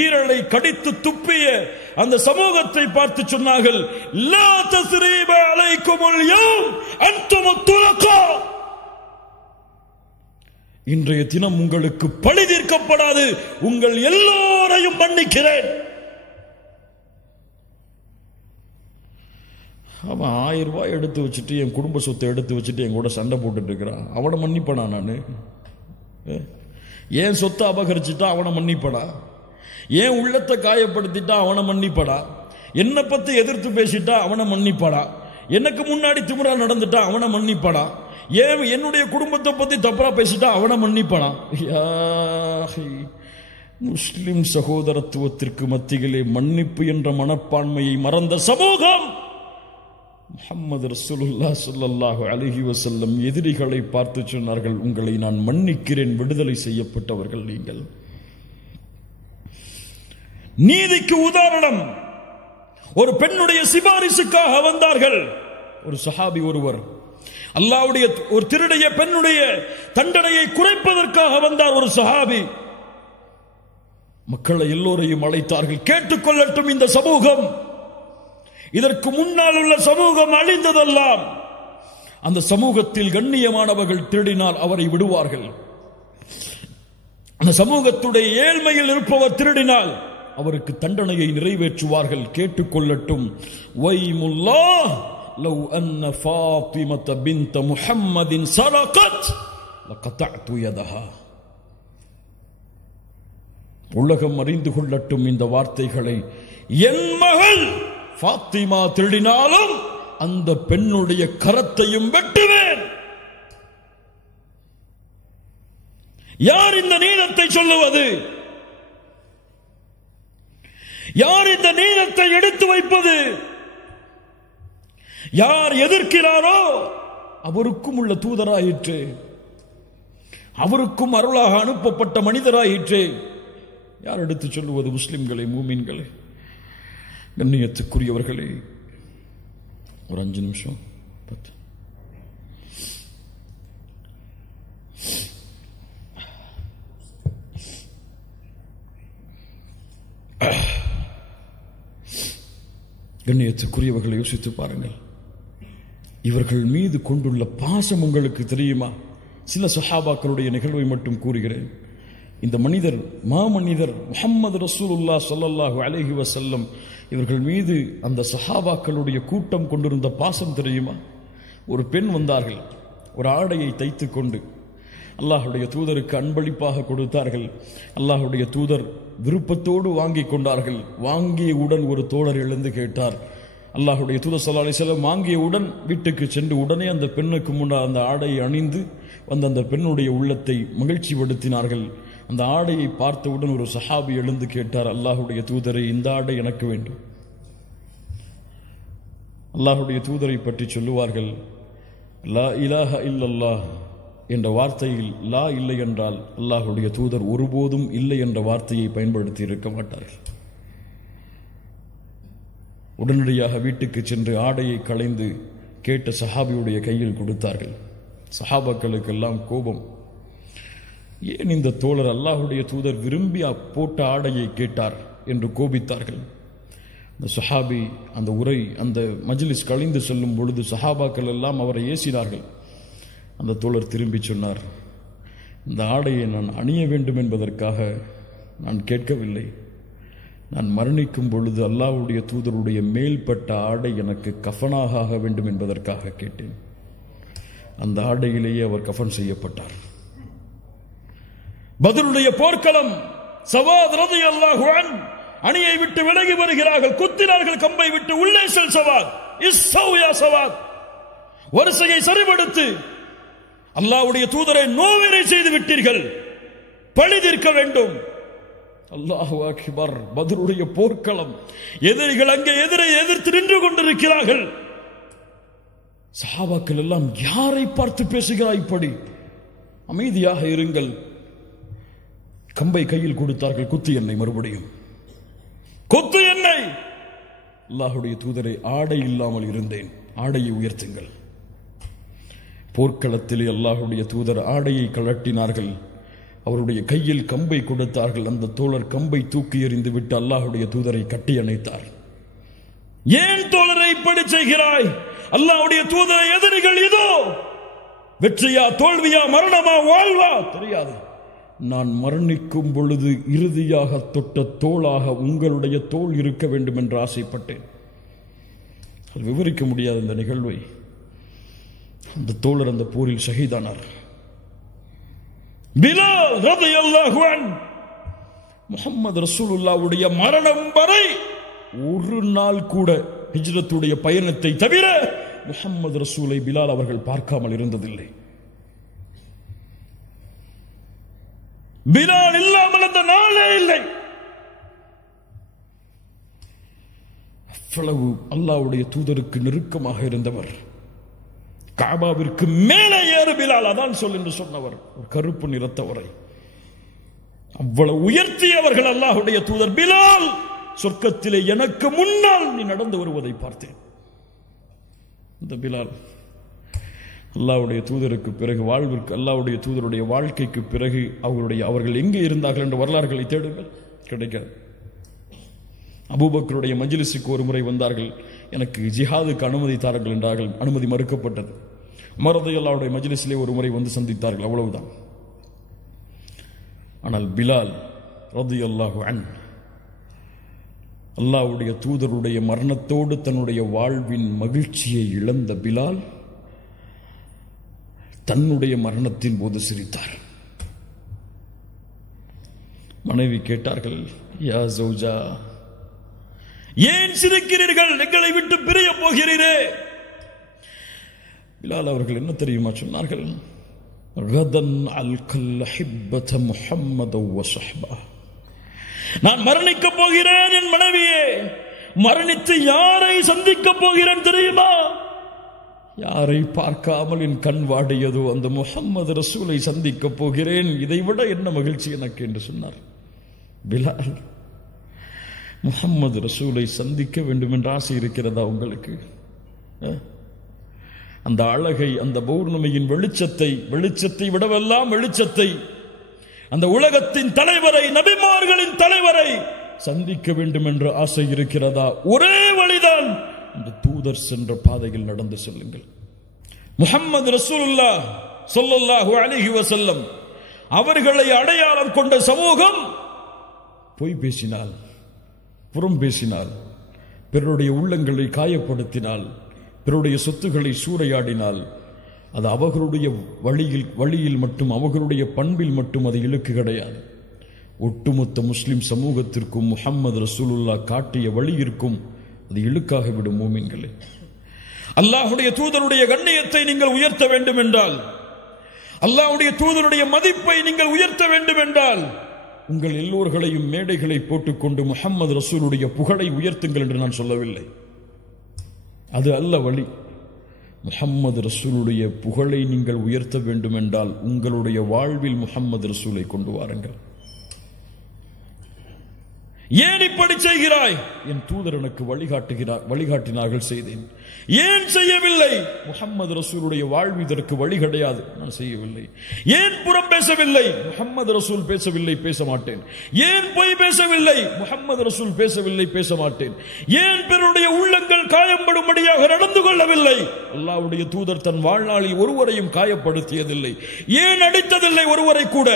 ஈரலை கடித்து துப்பிய அந்த சமூகத்தை பார்த்து சொன்னார்கள், லா தஸ்ரீப அலைக்குமுல் யௌம் அன்துமுத் துலகா, இன்றைய தினம் உங்களுக்கு பழி தீர்க்கப்படாது, உங்கள் எல்லோரையும் மன்னிக்கிறேன். அவன் 1000 ரூபாய் எடுத்து வச்சுட்டு, என் குடும்ப சொத்தை எடுத்து வச்சுட்டு என் கூட சண்டை போட்டுட்டு இருக்கிறான், அவனை மன்னிப்படா? நான் ஏன் சொத்தை அபகரிச்சுட்டா அவனை மன்னிப்படா? ஏன் உள்ளத்தை காயப்படுத்திட்டா அவனை மன்னிப்படா? என்னை பத்தி எதிர்த்து பேசிட்டா அவனை மன்னிப்படா? எனக்கு முன்னாடி திமிரா நடந்துட்டா அவனை மன்னிப்படா? ஏன் என்னுடைய குடும்பத்தை பத்தி தப்பா பேசிட்டா அவனை மன்னிப்படா? முஸ்லிம் சகோதரத்துவத்திற்கு மத்தியிலே மன்னிப்பு என்ற மனப்பான்மையை மறந்த சமூகம். முஹம்மது ரசூலுல்லாஹ் ஸல்லல்லாஹு அலைஹி வஸல்லம் எதிரிகளை பார்த்து சொன்னார்கள், உங்களை நான் மன்னிக்கிறேன், விடுதலை செய்யப்பட்டவர்கள் நீங்கள். நீதிக்கு உதாரணம், ஒரு பெண்ணுடைய சிபாரிசுக்காக வந்தார்கள். ஒரு சஹாபி ஒருவர் அல்லாஹ்வுடைய ஒரு திருடைய பெண்ணுடைய தண்டனையை குறைப்பதற்காக வந்தார். ஒரு சஹாபி மக்களை எல்லோரையும் அழைத்தார்கள், கேட்டுக்கொள்ளட்டும் இந்த சமூகம், இதற்கு முன்னால் உள்ள சமூகம் அழிந்ததெல்லாம். அந்த சமூகத்தில் கண்ணியமானவர்கள் திருடினால் அவரை விடுவார்கள். அந்த சமூகத்துடைய ஏழ்மையில் இருப்பவர் திருடினால் அவருக்கு தண்டனையை நிறைவேற்றுவார்கள். கேட்டுக்கொள்ளட்டும். வைமுல்லாஹ் லவ் அன்ன ஃபாத்திமத பின்த முஹம்மதின் சரகத் லகதஅது யதஹா. உலகம் அறிந்து கொள்ளட்டும் இந்த வார்த்தைகளை. என் மகள் ஃபாத்திமா திருடினாலும் அந்த பெண்ணுடைய கரத்தையும் வெட்டுவேன். யார் இந்த நீதத்தை சொல்லுவது? யார் இந்த நீதத்தை எடுத்து வைப்பது? யார் எதிர்க்கிறாரோ அவருக்கும் உள்ள தூதராயிற்று, அவருக்கும் அருளாக அனுப்பப்பட்ட மனிதராயிற்று. யார் எடுத்து சொல்லுவது? முஸ்லிம்களே, மூமின்களே, கண்ணியத்துக்குரியவர்களே, ஒரு 5 நிமிஷம் 10. கண்ணியத்துக்குரியவர்களை யோசித்து பாருங்கள். இவர்கள் மீது கொண்டுள்ள பாசம் உங்களுக்கு தெரியுமா? சில சஹாபாக்களுடைய நிகழ்வை மட்டும் கூறுகிறேன். இந்த மனிதர், மாமனிதர் முஹம்மது ரசூலுல்லாஹ் ஸல்லல்லாஹு அலைஹி வஸல்லம் இவர்கள் மீது அந்த சஹாபாக்களுடைய கூட்டம் கொண்டிருந்த பாசம் தெரியுமா? ஒரு பெண் வந்தார்கள், ஒரு ஆடையை தைத்துக் கொண்டு அல்லாஹ்வுடைய தூதருக்கு அன்பளிப்பாக கொடுத்தார்கள். அல்லாஹ்வுடைய தூதர் விருப்பத்தோடு வாங்கி கொண்டார்கள். வாங்கியவுடன் ஒரு தோழர் எழுந்து கேட்டார். அல்லாஹ்வுடைய தூதர் ஸல்லல்லாஹு அலைஹி வஸல்லம் வாங்கியவுடன் வீட்டுக்கு சென்று உடனே அந்த பெண்ணுக்கு முன்னால் அந்த ஆடையை அணிந்து வந்து அந்த பெண்ணுடைய உள்ளத்தை மகிழ்ச்சி படுத்தினார்கள். அந்த ஆடையை பார்த்தவுடன் ஒரு சஹாபி எழுந்து கேட்டார், அல்லாஹ்வுடைய தூதரை, இந்த ஆடை எனக்கு வேண்டும். அல்லாஹ்வுடைய தூதரை பற்றி சொல்லுவார்கள், லா இலாஹ இல்லல்லாஹ் என்ற வார்த்தையில் லா இல்லை என்றால் அல்லாஹ்வுடைய தூதர் ஒருபோதும் இல்லை என்ற வார்த்தையை பயன்படுத்தி இருக்க மாட்டார்கள். உடனடியாக வீட்டுக்கு சென்று ஆடையை களைந்து கேட்ட சஹாபியுடைய கையில் கொடுத்தார்கள். சஹாபாக்களுக்கெல்லாம் கோபம். ஏன் இந்த தோழர் அல்லாஹ்வுடைய தூதர் விரும்பி போட்ட ஆடையை கேட்டார் என்று கோபித்தார்கள். அந்த சஹாபி அந்த உரை அந்த மஜ்லிஸ் கழிந்து செல்லும் பொழுது சஹாபாக்கள் எல்லாம் அவரை ஏசினார்கள். அந்த தோழர் திரும்பி சொன்னார், இந்த ஆடையை நான் அணிய வேண்டும் என்பதற்காக நான் கேட்கவில்லை. நான் மரணிக்கும் பொழுது அல்லாஹ்வுடைய தூதருடைய மேல்பட்ட ஆடை எனக்கு கஃபனாக ஆக வேண்டும் என்பதற்காக கேட்டேன். அந்த ஆடையிலேயே அவர் கஃபன் செய்யப்பட்டார். பத்ருடைய போர்க்களம். சவாத் ரலியல்லாஹு அன்ஹு அணியை விட்டு விலகி வருகிறார்கள். குத்தினார்கள் கம்பை விட்டு. உள்ளே செல் சவாத், இஸ்ஸவ் யா சவாத், வரிசையை சரிபடுத்து. அல்லாஹ்வுடைய தூதரை நோவினை செய்து விட்டீர்கள், பழி தீர்க்க வேண்டும். அல்லாஹு அக்பர். பத்ருடைய போர்க்களம். எதிரிகள் அங்கே எதிர்த்து நின்று கொண்டிருக்கிறார்கள். சஹாபாக்கள் எல்லாம், யாரை பார்த்து பேசுகிறாய் இப்படி? அமைதியாக இருங்கள். கம்பை கையில் கொடுத்தார்கள். குத்து என்னை, மறுபடியும் குத்து என்னை. அல்லாஹ்வுடைய தூதரை, ஆடை இல்லாமல் இருந்தேன், ஆடையை உயர்த்துங்கள். போர்க்களத்திலே அல்லாஹ்வுடைய தூதர் ஆடையை கழட்டினார்கள். அவருடைய கையில் கம்பை கொடுத்தார்கள். அந்த தோழர் கம்பை தூக்கி எறிந்து விட்டு அல்லாஹ்வுடைய தூதரை கட்டி அணைத்தார். ஏன் தோழரை இப்படி செய்கிறாய்? அல்லாஹ்வுடைய தூதரை எதிரிகள் இதோ, வெற்றியா தோல்வியா மரணமா வாழ்வா தெரியாது. நான் மரணிக்கும் பொழுது இறுதியாக தொட்ட தோளாக உங்களுடைய தோள் இருக்க வேண்டும் என்று ஆசைப்பட்டேன். விவரிக்க முடியாத இந்த நிகழ்வை. அந்த தோழர் அந்த போரில் ஷஹீதானார். பிலால் ரலியல்லாஹு அன்ஹு முஹம்மது ரசூலுல்லாஹ்வுடைய மரணம் வரை ஒரு நாள் கூட ஹிஜ்ரத்துடைய பயணத்தை தவிர முஹம்மது ரசூலை பிலால் அவர்கள் பார்க்காமல் இருந்ததில்லை. பிலால் இல்லாமல் அந்த நாளே இல்லை. அவ்வளவு அல்லாஹ்வுடைய தூதருக்கு நெருக்கமாக இருந்தவர். காபாவிற்கு மேலே ஏறு பிலால், அதான் சொல் என்று சொன்னவர். ஒரு கருப்பு நிறத்தவரை அவ்வளவு உயர்த்தியவர்கள் அல்லாஹ்வுடைய தூதர். பிலால், சொர்க்கத்திலே எனக்கு முன்னால் நீ நடந்து வருவதை பார்த்தேன். இந்த பிலால் அல்லாஹ்வுடைய தூதருக்கு பிறகு வாழ்விற்கு, அல்லாஹ்வுடைய தூதருடைய வாழ்க்கைக்கு பிறகு அவர்கள் எங்கே இருந்தார்கள் என்ற வரலாறுகளை தேடுங்கள், கிடைக்காது. அபூபக்கருடைய மஜ்லிஸுக்கு ஒரு முறை வந்தார்கள். எனக்கு ஜிஹாதுக்கு அனுமதி தாருங்கள் என்றார்கள். அனுமதி மறுக்கப்பட்டது. உமர் ரலியல்லாஹுடைய மஜ்லிஸிலே ஒரு முறை வந்து சந்தித்தார்கள், அவ்வளவுதான். ஆனால் பிலால் ரலியல்லாஹு அன்ஹு அல்லாஹ்வுடைய தூதருடைய மரணத்தோடு தன்னுடைய வாழ்வின் மகிழ்ச்சியை இழந்த பிலால் தன்னுடைய மரணத்தின் போது சிரித்தார். மனைவி கேட்டார்கள், யா ஜௌஜா, ஏன் சிரிக்கிறீர்கள்? எங்களை விட்டு பிரிய போகிறீரே. பிலால் அவர்கள் என்ன தெரியுமா சொன்னார்கள்? கதன் அல்கல் ஹிப்பத முஹம்மத வ ஸஹ்பா. நான் மரணிக்க போகிறேன் என் மனைவியே. மரணித்து யாரை சந்திக்க போகிறேன் தெரியுமா? யாரை பார்க்காமல் என் கண் வாடியதோ அந்த முஹம்மது ரசூலை சந்திக்க போகிறேன். இதைவிட என்ன மகிழ்ச்சி எனக்கு என்று சொன்னார் பிலால். முஹம்மது ரசூலை சந்திக்க வேண்டும் என்ற ஆசை இருக்கிறதா உங்களுக்கு? அந்த அழகை, அந்த பௌர்ணமியின் வெளிச்சத்தை விடவெல்லாம் வெளிச்சத்தை, அந்த உலகத்தின் தலைவரை, நபிமார்களின் தலைவரை சந்திக்க வேண்டும் என்ற ஆசை இருக்கிறதா? ஒரே வழிதான், அந்த தூதர் சென்ற பாதையில் நடந்து செல்லுங்கள். முஹம்மது ரசூலுல்லாஹ் ஸல்லல்லாஹு அலைஹி வஸல்லம் அவர்களை அடையாளம் கொண்ட சமூகம் பொய் பேசினால், புறம் பேசினால், பிறருடைய உள்ளங்களை காயப்படுத்தினால், பிறருடைய சொத்துக்களை சூறையாடினால், அது அவர்களுடைய வழியில் மட்டும், அவர்களுடைய பண்பில் மட்டும் அது இழுக்கு கிடையாது. ஒட்டுமொத்த முஸ்லிம் சமூகத்திற்கும் முஹம்மது ரசூலுல்லாஹ் காட்டிய வழியிற்கும் அது இழுக்காக விடும். மூமின்களே, அல்லாஹ்வுடைய தூதருடைய கண்ணியத்தை நீங்கள் உயர்த்த வேண்டும் என்றால், அல்லாஹ்வுடைய தூதருடைய மதிப்பை நீங்கள் உயர்த்த வேண்டும் என்றால், உங்கள் எல்லோர்களையும் மேடைகளை போட்டுக்கொண்டு முஹம்மது ரசூலுடைய புகழை உயர்த்துங்கள் என்று நான் சொல்லவில்லை. அது அல்ல வழி. முஹம்மது ரசூலுடைய புகழை நீங்கள் உயர்த்த வேண்டும் என்றால் உங்களுடைய வாழ்வில் முஹம்மது ரசூலை கொண்டு வாருங்கள். ஏன் இப்படி செய்கிறாய்? என் தூதர் எனக்கு வழிகாட்டினார்கள், செய்தேன். ஏன் செய்யவில்லை? முஹம்மது ரசூலுடைய வாழ்வு இதற்கு வழி கிடையாது, நான் செய்யவில்லை. ஏன் புறம் பேசவில்லை? முஹம்மது ரசூல் பேசவில்லை, பேச மாட்டேன். ஏன் பொய் பேசவில்லை? முஹம்மது ரசூல் பேசவில்லை, பேச மாட்டேன். ஏன் பிறருடைய உள்ளங்கள் காயப்படும்படியாக நடந்து கொள்ளவில்லை? அல்லாஹ்வுடைய தூதர் தன் வாழ்நாளில் ஒருவரையும் காயப்படுத்தியதில்லை. ஏன் அடித்ததில்லை? ஒருவரை கூட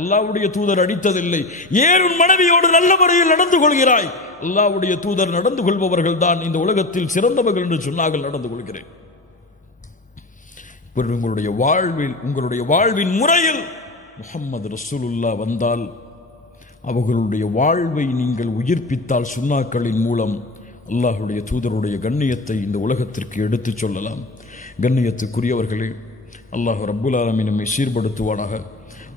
அல்லாஹ்வுடைய தூதர் அடித்ததில்லை. ஏன் உன் மனைவியோடு நல்ல முறையில் நடந்து கொள்கிறாய்? அல்லாஹ்வுடைய தூதர் நடந்து கொள்பவர்கள் தான் இந்த உலகத்தில் சிறந்தவர்கள் என்று சொன்னார்கள், நடந்து கொள்கிறேன். உங்களுடைய வாழ்வின் முறையில் முஹம்மது ரசூலுல்லாஹ் வந்தால், அவர்களுடைய வாழ்வை நீங்கள் உயிர்ப்பித்தால், சுன்னாக்களின் மூலம் அல்லாஹ்வுடைய தூதருடைய கண்ணியத்தை இந்த உலகத்திற்கு எடுத்துச் சொல்லலாம். கண்ணியத்துக்குரியவர்களே, அல்லாஹ் ரப்புல் ஆலமீன் நம்மை சீர்படுத்துவானாக.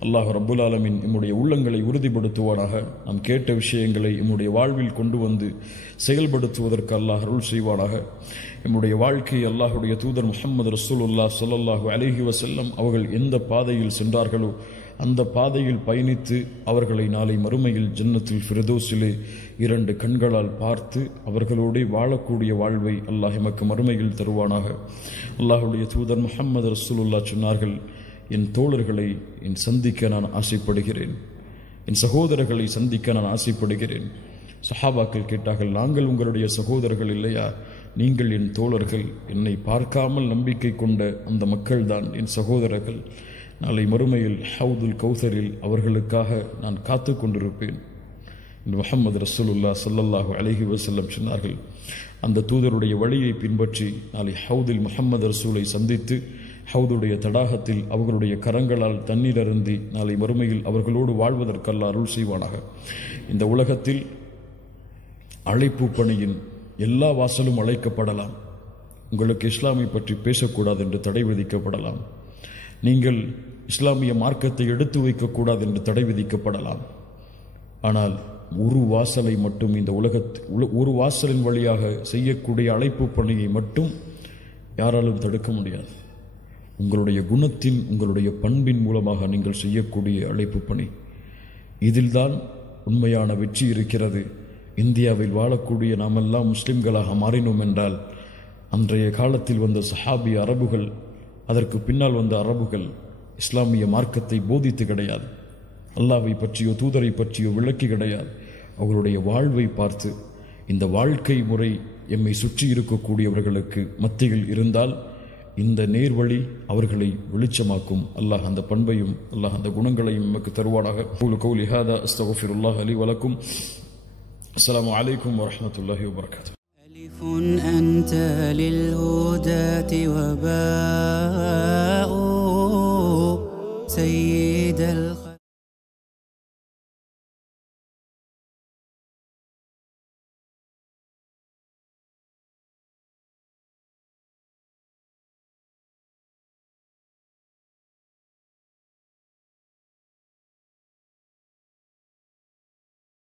அல்லாஹ் ரப்புல் ஆலமீன் நம்முடைய உள்ளங்களை உறுதிப்படுத்துவானாக. நாம் கேட்ட விஷயங்களை நம்முடைய வாழ்வில் கொண்டு வந்து செயல்படுத்துவதற்கு அல்லாஹ் அருள் செய்வானாக. நம்முடைய வாழ்க்கையை அல்லாஹ்வுடைய தூதர் முஹம்மது ரசூலுல்லாஹ் ஸல்லல்லாஹு அலைஹி வஸல்லம் அவர்கள் எந்த பாதையில் சென்றார்களோ அந்த பாதையில் பயணித்து அவர்களை நாளை மறுமையில் ஜன்னத்துல் ஃபிர்தௌஸிலே 2 கண்களால் பார்த்து அவர்களோடு வாழக்கூடிய வாழ்வை அல்லாஹ் எமக்கு மறுமையில் தருவானாக. அல்லாஹ்வுடைய தூதர் முஹம்மது ரசூலுல்லாஹ் சொன்னார்கள், என் தோழர்களை சந்திக்க நான் ஆசைப்படுகிறேன், என் சகோதரர்களை சந்திக்க நான் ஆசைப்படுகிறேன். சஹாபாக்கள் கேட்டார்கள், நாங்கள் உங்களுடைய சகோதரர்கள் இல்லையா? நீங்கள் என் தோழர்கள். என்னை பார்க்காமல் நம்பிக்கை கொண்ட அந்த மக்கள்தான் என் சகோதரர்கள். நாளை மறுமையில் ஹவுதுல் கௌசரில் அவர்களுக்காக நான் காத்து கொண்டிருப்பேன். முஹம்மது ரசூலுல்லாஹ் ஸல்லல்லாஹு அலைஹி வஸல்லம் சொன்னார்கள், அந்த தூதருடைய வழியை பின்பற்றி நாளை ஹவுதில் முஹம்மது ரசூலை சந்தித்து ஹவுதுடைய தடாகத்தில் அவர்களுடைய கரங்களால் தண்ணீர் அருந்தி நாளை மறுமையில் அவர்களோடு வாழ்வதற்கு அல்லாஹ் அருள் செய்வானாக. இந்த உலகத்தில் அழைப்பு பணியின் எல்லா வாசலும் அழைக்கப்படலாம். உங்களுக்கு இஸ்லாமை பற்றி பேசக்கூடாது என்று தடை விதிக்கப்படலாம். நீங்கள் இஸ்லாமிய மார்க்கத்தை எடுத்து வைக்கக்கூடாது என்று தடை விதிக்கப்படலாம். ஆனால் ஒரு வாசலை மட்டும், இந்த ஒரு வாசலின் வழியாக செய்யக்கூடிய அழைப்பு பணியை மட்டும் யாராலும் தடுக்க முடியாது. உங்களுடைய குணத்தின், உங்களுடைய பண்பின் மூலமாக நீங்கள் செய்யக்கூடிய அழைப்பு பணி, இதில்தான் உண்மையான வெற்றி இருக்கிறது. இந்தியாவில் வாழக்கூடிய நாமெல்லாம் முஸ்லிம்களாக மாறினோம் என்றால், அன்றைய காலத்தில் வந்த சஹாபி அரபுகள், அதற்கு பின்னால் வந்த அரபுகள் இஸ்லாமிய மார்க்கத்தை போதித்து கிடையாது, அல்லாஹ்வை பற்றியோ தூதரை பற்றியோ விளக்கி கிடையாது. அவர்களுடைய வாழ்வை பார்த்து, இந்த வாழ்க்கை முறை எம்மை சுற்றி இருக்கக்கூடியவர்களுக்கு மத்தியில் இருந்தால் இந்த நேர்வழி அவர்களை வெளிச்சமாக்கும். அல்லாஹ் அந்த பண்பையும் அல்லாஹ் அந்த குணங்களையும் நமக்கு தருவானாக. கௌலி ஹாதா அஸ்தக்ஃபிருல்லாஹ் லி வ லக்கும். அஸ்ஸலாமு அலைக்கும் வ ரஹ்மத்துல்லாஹி வ பரகாத்துஹு. ألف أنت للهداة وباء سيد الخلق